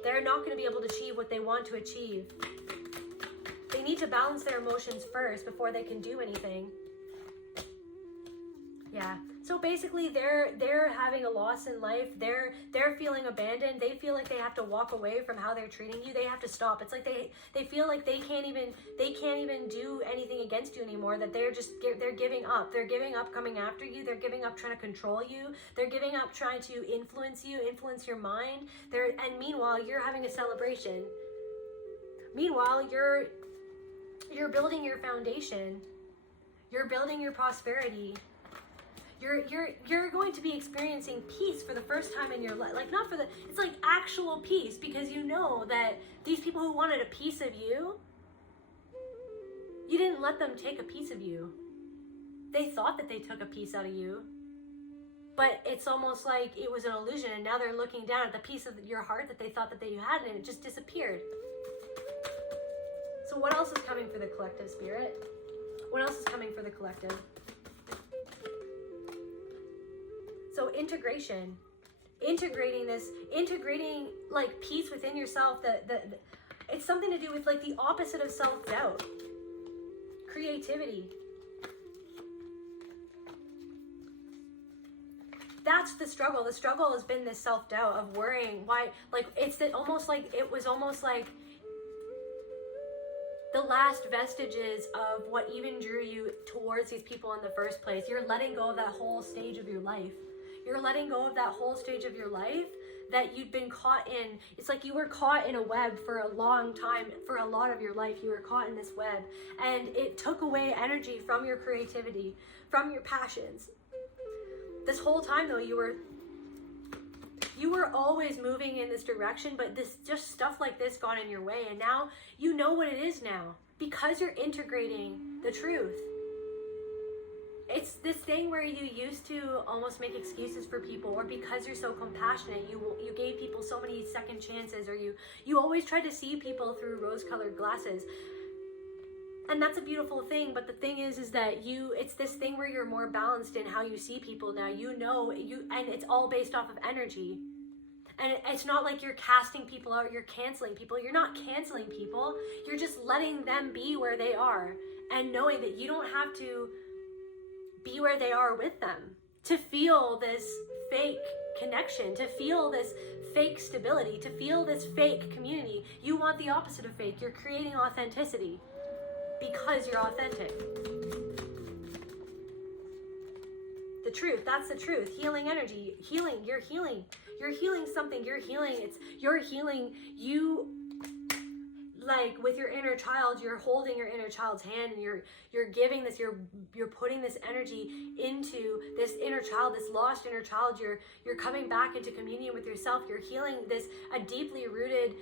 They're not going to be able to achieve what they want to achieve. They need to balance their emotions first before they can do anything. Yeah. So basically they're having a loss in life. They're feeling abandoned. They feel like they have to walk away from how they're treating you. They have to stop. It's like they feel like they can't even do anything against you anymore, that they're giving up. They're giving up coming after you. They're giving up trying to control you. They're giving up trying to influence you, influence your mind. And meanwhile, you're having a celebration. Meanwhile, you're building your foundation. You're building your prosperity. You're going to be experiencing peace for the first time in your life. Like, not for it's like actual peace, because you know that these people who wanted a piece of you, you didn't let them take a piece of you. They thought that they took a piece out of you, but it's almost like it was an illusion, and now they're looking down at the piece of your heart that they thought that you had, and it just disappeared. So what else is coming for the collective, Spirit? What else is coming for the collective? So integration, integrating like peace within yourself. It's something to do with like the opposite of self-doubt, creativity. That's the struggle. The struggle has been this self-doubt of worrying why, like it was almost like the last vestiges of what even drew you towards these people in the first place. You're letting go of that whole stage of your life. You're letting go of that whole stage of your life that you've been caught in. It's like you were caught in a web for a long time. For a lot of your life, you were caught in this web. And it took away energy from your creativity, from your passions. This whole time, though, you were always moving in this direction, but just stuff like this got in your way. And now you know what it is now, because you're integrating the truth. It's this thing where you used to almost make excuses for people, or because you're so compassionate, you gave people so many second chances, or you always tried to see people through rose-colored glasses. And that's a beautiful thing, but the thing is that it's this thing where you're more balanced in how you see people now. And it's all based off of energy. And it's not like you're casting people out, you're canceling people. You're not canceling people. You're just letting them be where they are, and knowing that you don't have to be where they are with them to feel this fake connection, to feel this fake stability, to feel this fake community. You want the opposite of fake. You're creating authenticity because you're authentic. The truth, that's the truth. Healing energy, healing, you're healing something, you're healing you. Like with your inner child, you're holding your inner child's hand, and you're giving this, you're putting this energy into this inner child, this lost inner child. You're coming back into communion with yourself. You're healing a deeply rooted,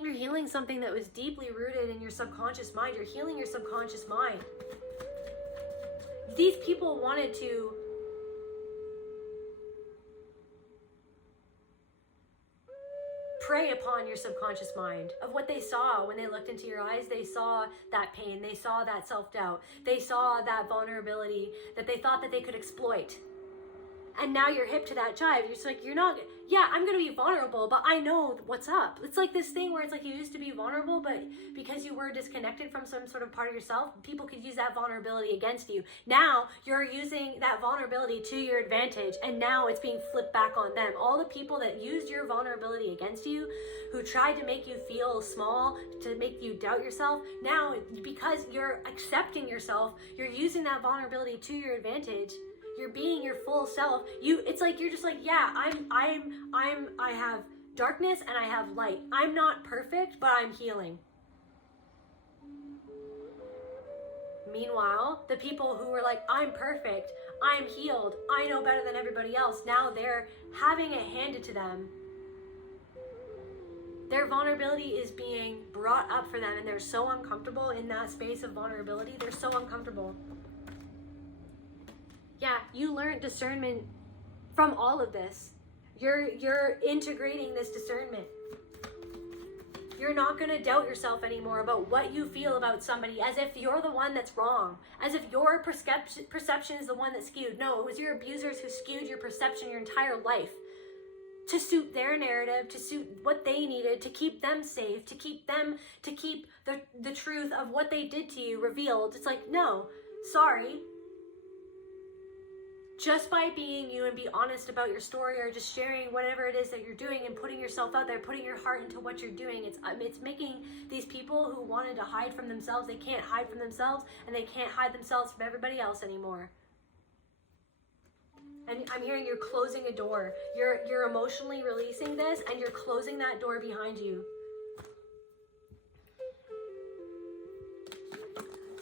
you're healing something that was deeply rooted in your subconscious mind. You're healing your subconscious mind. These people wanted to prey upon your subconscious mind of what they saw when they looked into your eyes. They saw that pain. They saw that self-doubt. They saw that vulnerability that they thought that they could exploit. And now you're hip to that jive. You're just like, I'm going to be vulnerable, but I know what's up. It's like this thing where it's like you used to be vulnerable, but because you were disconnected from some sort of part of yourself, people could use that vulnerability against you. Now you're using that vulnerability to your advantage, and now it's being flipped back on them. All the people that used your vulnerability against you, who tried to make you feel small, to make you doubt yourself, now because you're accepting yourself, you're using that vulnerability to your advantage. You're being your full self. It's like you're just like, yeah, I have darkness and I have light. I'm not perfect, but I'm healing. Meanwhile, the people who were like, I'm perfect, I'm healed, I know better than everybody else, now they're having it handed to them. Their vulnerability is being brought up for them, and they're so uncomfortable in that space of vulnerability. They're so uncomfortable. Yeah, you learned discernment from all of this. You're integrating this discernment. You're not going to doubt yourself anymore about what you feel about somebody as if you're the one that's wrong, as if your perception is the one that's skewed. No, it was your abusers who skewed your perception your entire life to suit their narrative, to suit what they needed, to keep them safe, to keep the truth of what they did to you revealed. It's like, no, sorry. Just by being you and be honest about your story, or just sharing whatever it is that you're doing and putting yourself out there, putting your heart into what you're doing, it's making these people who wanted to hide from themselves, they can't hide from themselves, and they can't hide themselves from everybody else anymore. And I'm hearing you're closing a door. You're emotionally releasing this, and you're closing that door behind you.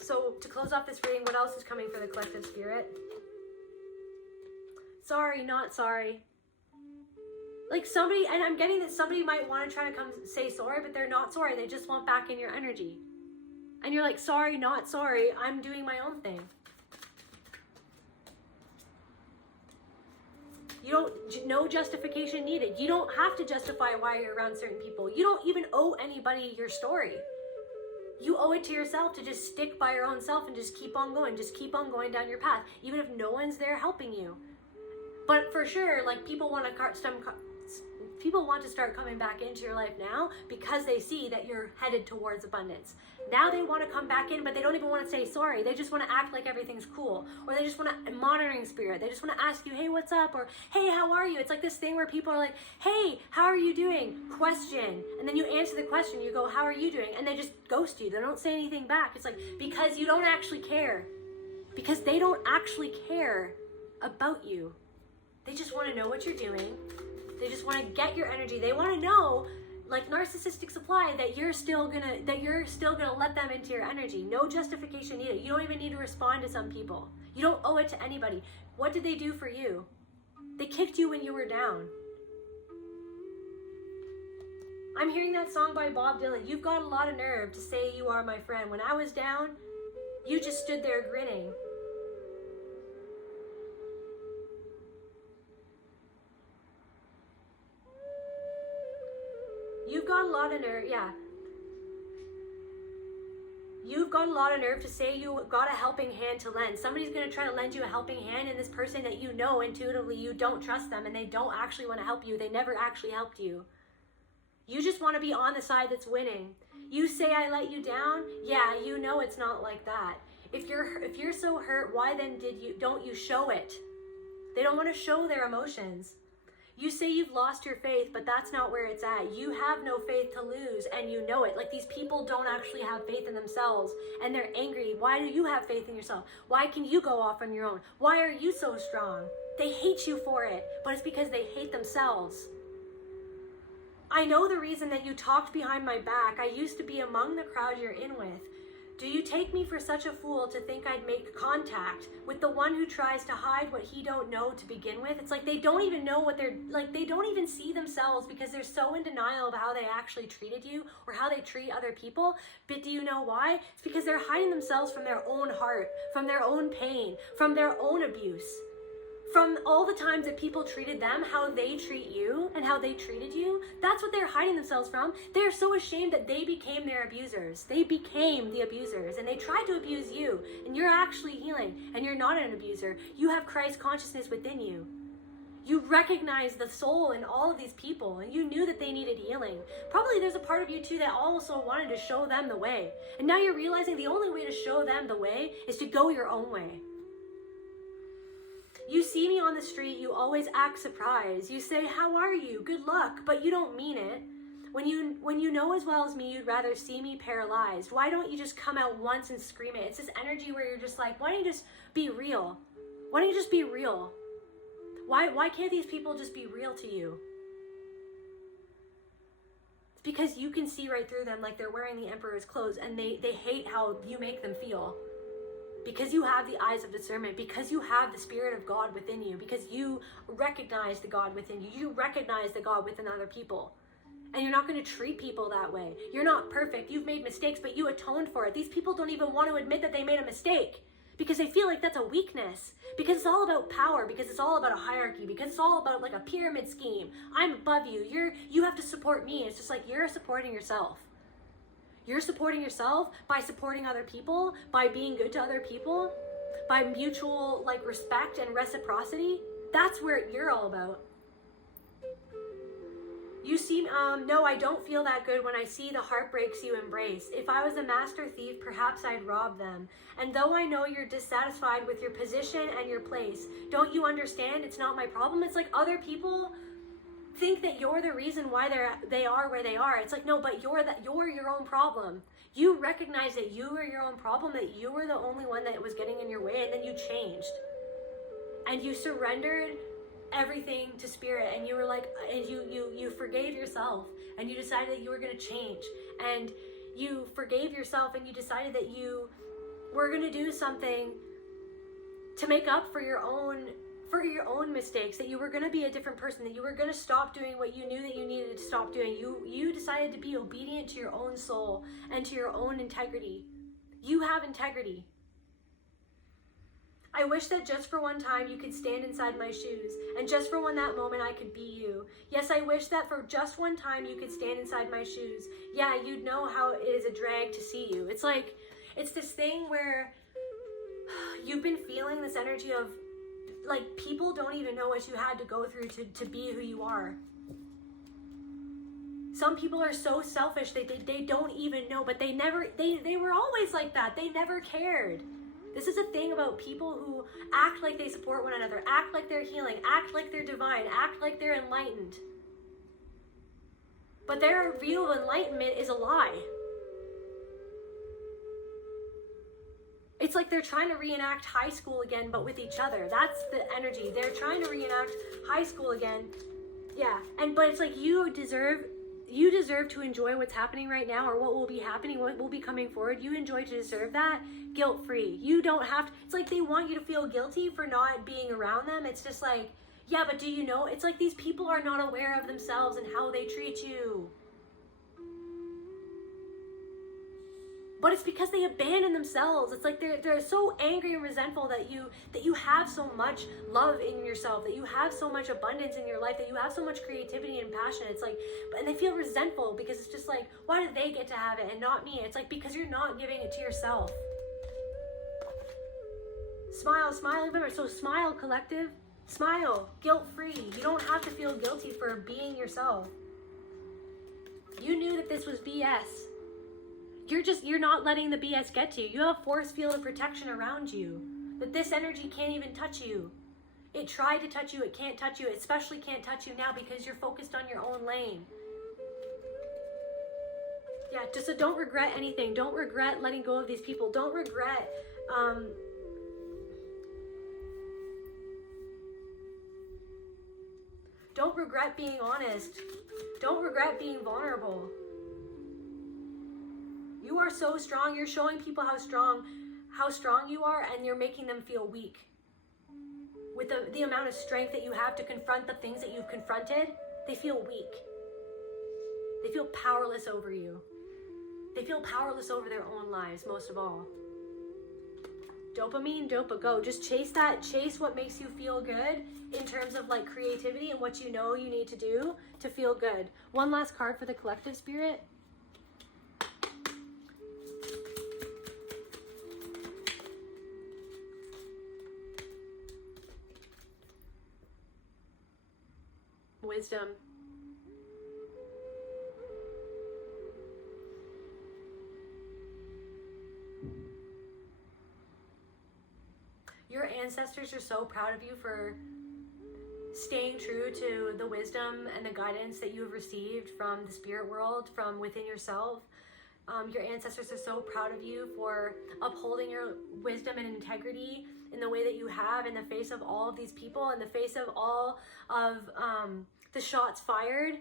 So to close off this reading, what else is coming for the collective spirit? Sorry, not sorry. Like somebody, and I'm getting that somebody might want to try to come say sorry, but they're not sorry. They just want back in your energy. And you're like, sorry, not sorry. I'm doing my own thing. No justification needed. You don't have to justify why you're around certain people. You don't even owe anybody your story. You owe it to yourself to just stick by your own self and just keep on going. Just keep on going down your path, even if no one's there helping you. But for sure, like people want to start coming back into your life now because they see that you're headed towards abundance. Now they want to come back in, but they don't even want to say sorry. They just want to act like everything's cool. Or they just want a monitoring spirit. They just want to ask you, hey, what's up? Or, hey, how are you? It's like this thing where people are like, hey, how are you doing? Question. And then you answer the question. You go, how are you doing? And they just ghost you. They don't say anything back. It's like, because you don't actually care. Because they don't actually care about you. They just want to know what you're doing. They just want to get your energy. They want to know, like narcissistic supply, that you're still gonna let them into your energy. No justification needed. You don't even need to respond to some people. You don't owe it to anybody. What did they do for you? They kicked you when you were down. I'm hearing that song by Bob Dylan. You've got a lot of nerve to say you are my friend. When I was down, you just stood there grinning. You've got a lot of nerve, yeah. You've got a lot of nerve to say you got a helping hand to lend. Somebody's going to try to lend you a helping hand, and this person that you know intuitively you don't trust them and they don't actually want to help you. They never actually helped you. You just want to be on the side that's winning. You say I let you down? Yeah, you know it's not like that. If you're so hurt, why then don't you show it? They don't want to show their emotions. You say you've lost your faith, but that's not where it's at. You have no faith to lose, and you know it. Like, these people don't actually have faith in themselves, and they're angry. Why do you have faith in yourself? Why can you go off on your own? Why are you so strong? They hate you for it, but it's because they hate themselves. I know the reason that you talked behind my back. I used to be among the crowd you're in with. Do you take me for such a fool to think I'd make contact with the one who tries to hide what he don't know to begin with? It's like they don't even know what they don't even see themselves because they're so in denial of how they actually treated you or how they treat other people. But do you know why? It's because they're hiding themselves from their own heart, from their own pain, from their own abuse. From all the times that people treated them, how they treat you and how they treated you, that's what they're hiding themselves from. They're so ashamed that they became their abusers. They became the abusers, and they tried to abuse you, and you're actually healing, and you're not an abuser. You have Christ consciousness within you. You recognize the soul in all of these people, and you knew that they needed healing. Probably there's a part of you too that also wanted to show them the way. And now you're realizing the only way to show them the way is to go your own way. You see me on the street, you always act surprised. You say, how are you? Good luck, but you don't mean it. When you know as well as me, you'd rather see me paralyzed. Why don't you just come out once and scream it? It's this energy where you're just like, why don't you just be real? Why don't you just be real? Why can't these people just be real to you? It's because you can see right through them like they're wearing the emperor's clothes, and they hate how you make them feel. Because you have the eyes of discernment, because you have the Spirit of God within you, because you recognize the God within you, you recognize the God within other people. And you're not going to treat people that way. You're not perfect. You've made mistakes, but you atoned for it. These people don't even want to admit that they made a mistake because they feel like that's a weakness, because it's all about power, because it's all about a hierarchy, because it's all about like a pyramid scheme. I'm above you. You have to support me. It's just like you're supporting yourself. You're supporting yourself by supporting other people, by being good to other people, by mutual like respect and reciprocity. That's where you're all about. You seem, no, I don't feel that good when I see the heartbreaks you embrace. If I was a master thief, perhaps I'd rob them. And though I know you're dissatisfied with your position and your place, don't you understand? It's not my problem. It's like other people think that you're the reason why they are where they are. It's like, no, but you're your own problem. You recognize that you were your own problem, that you were the only one that was getting in your way, and then you changed. And you surrendered everything to spirit, and you were like, and you forgave yourself, and you decided that you were going to change, and you forgave yourself, and you decided that you were going to do something to make up for your own mistakes, that you were going to be a different person, that you were going to stop doing what you knew that you needed to stop doing. You decided to be obedient to your own soul and to your own integrity. You have integrity. I wish that just for one time you could stand inside my shoes, and just for that moment I could be you. Yes, I wish that for just one time you could stand inside my shoes. Yeah, you'd know how it is a drag to see you. It's like, it's this thing where you've been feeling this energy of, like, people don't even know what you had to go through to be who you are. Some people are so selfish, they don't even know, but they were always like that. They never cared. This is a thing about people who act like they support one another, act like they're healing, act like they're divine, act like they're enlightened. But their view of enlightenment is a lie. It's like they're trying to reenact high school again, but with each other. That's the energy. They're trying to reenact high school again. Yeah, but it's like you deserve to enjoy what's happening right now, or what will be happening, what will be coming forward. You enjoy to deserve that guilt-free. You don't have to, it's like they want you to feel guilty for not being around them. It's just like, yeah, but do you know, it's like these people are not aware of themselves and how they treat you. But it's because they abandon themselves. It's like they're so angry and resentful that you have so much love in yourself, that you have so much abundance in your life, that you have so much creativity and passion. It's like, and they feel resentful because it's just like, why do they get to have it and not me? It's like, because you're not giving it to yourself. Smile, remember, so smile, collective. Smile, guilt-free. You don't have to feel guilty for being yourself. You knew that this was BS. You're not letting the BS get to you. You have a force field of protection around you. That this energy can't even touch you. It tried to touch you, it can't touch you. It especially can't touch you now because you're focused on your own lane. Yeah, just so don't regret anything. Don't regret letting go of these people. Don't regret don't regret being honest. Don't regret being vulnerable. You are so strong. You're showing people how strong you are, and you're making them feel weak. With the amount of strength that you have to confront the things that you've confronted, they feel weak. They feel powerless over you. They feel powerless over their own lives, most of all. Dopamine, go. Just chase that. Chase what makes you feel good in terms of like creativity and what you know you need to do to feel good. One last card for the collective spirit. Wisdom. Your ancestors are so proud of you for staying true to the wisdom and the guidance that you have received from the spirit world, from within yourself. Your ancestors are so proud of you for upholding your wisdom and integrity in the way that you have, in the face of all of these people, in the face of all of the shots fired.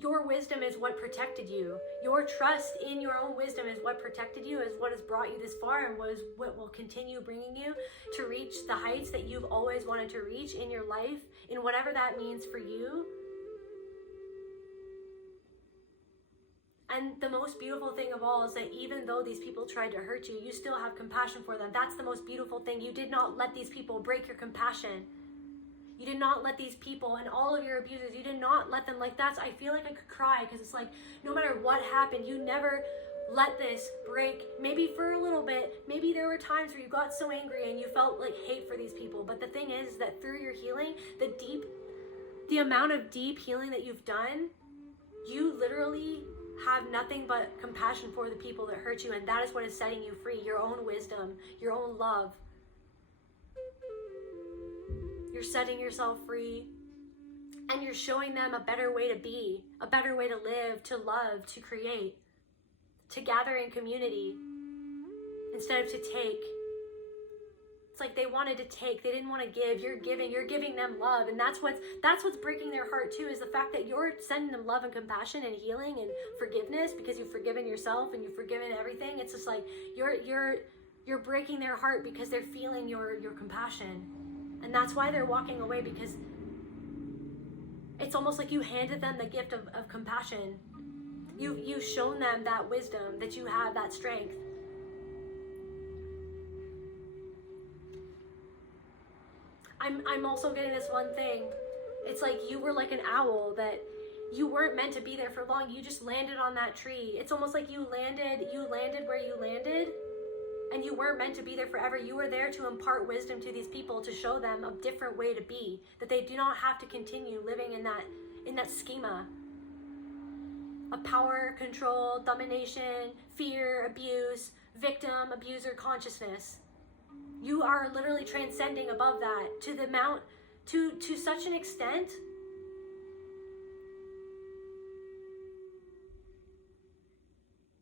Your wisdom is what protected you. Your trust in your own wisdom is what protected you, is what has brought you this far, and what will continue bringing you to reach the heights that you've always wanted to reach in your life, in whatever that means for you. And the most beautiful thing of all is that even though these people tried to hurt you, you still have compassion for them. That's the most beautiful thing. You did not let these people break your compassion. You did not let these people and all of your abusers, you did not let them, I feel like I could cry, because it's like, no matter what happened, you never let this break. Maybe for a little bit, maybe there were times where you got so angry and you felt like hate for these people. But the thing is that through your healing, the amount of deep healing that you've done, you literally have nothing but compassion for the people that hurt you. And that is what is setting you free. Your own wisdom, your own love. You're setting yourself free. And you're showing them a better way to be, a better way to live, to love, to create, to gather in community instead of to take. It's like they wanted to take, they didn't want to give. You're giving them love. And that's what's breaking their heart too, is the fact that you're sending them love and compassion and healing and forgiveness, because you've forgiven yourself and you've forgiven everything. It's just like you're breaking their heart because they're feeling your compassion. And that's why they're walking away, because it's almost like you handed them the gift of compassion. You've shown them that wisdom, that you have that strength. I'm also getting this one thing. It's like you were like an owl, that you weren't meant to be there for long. You just landed on that tree. It's almost like you landed where you landed, and you weren't meant to be there forever. You were there to impart wisdom to these people, to show them a different way to be, that they do not have to continue living in that schema of power, control, domination, fear, abuse, victim, abuser consciousness. You are literally transcending above that to such an extent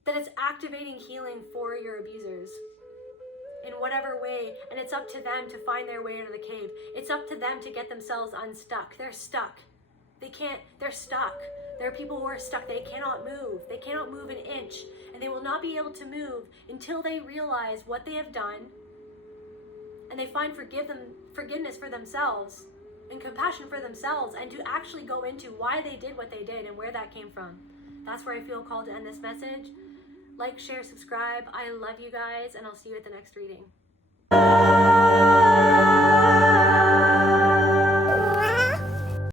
that it's activating healing for your abusers in whatever way. And it's up to them to find their way out of the cave. It's up to them to get themselves unstuck. They're stuck. They're stuck. There are people who are stuck. They cannot move. They cannot move an inch. And they will not be able to move until they realize what they have done, and they find forgiveness for themselves and compassion for themselves, and to actually go into why they did what they did and where that came from. That's where I feel called to end this message. Like, share, subscribe. I love you guys, and I'll see you at the next reading.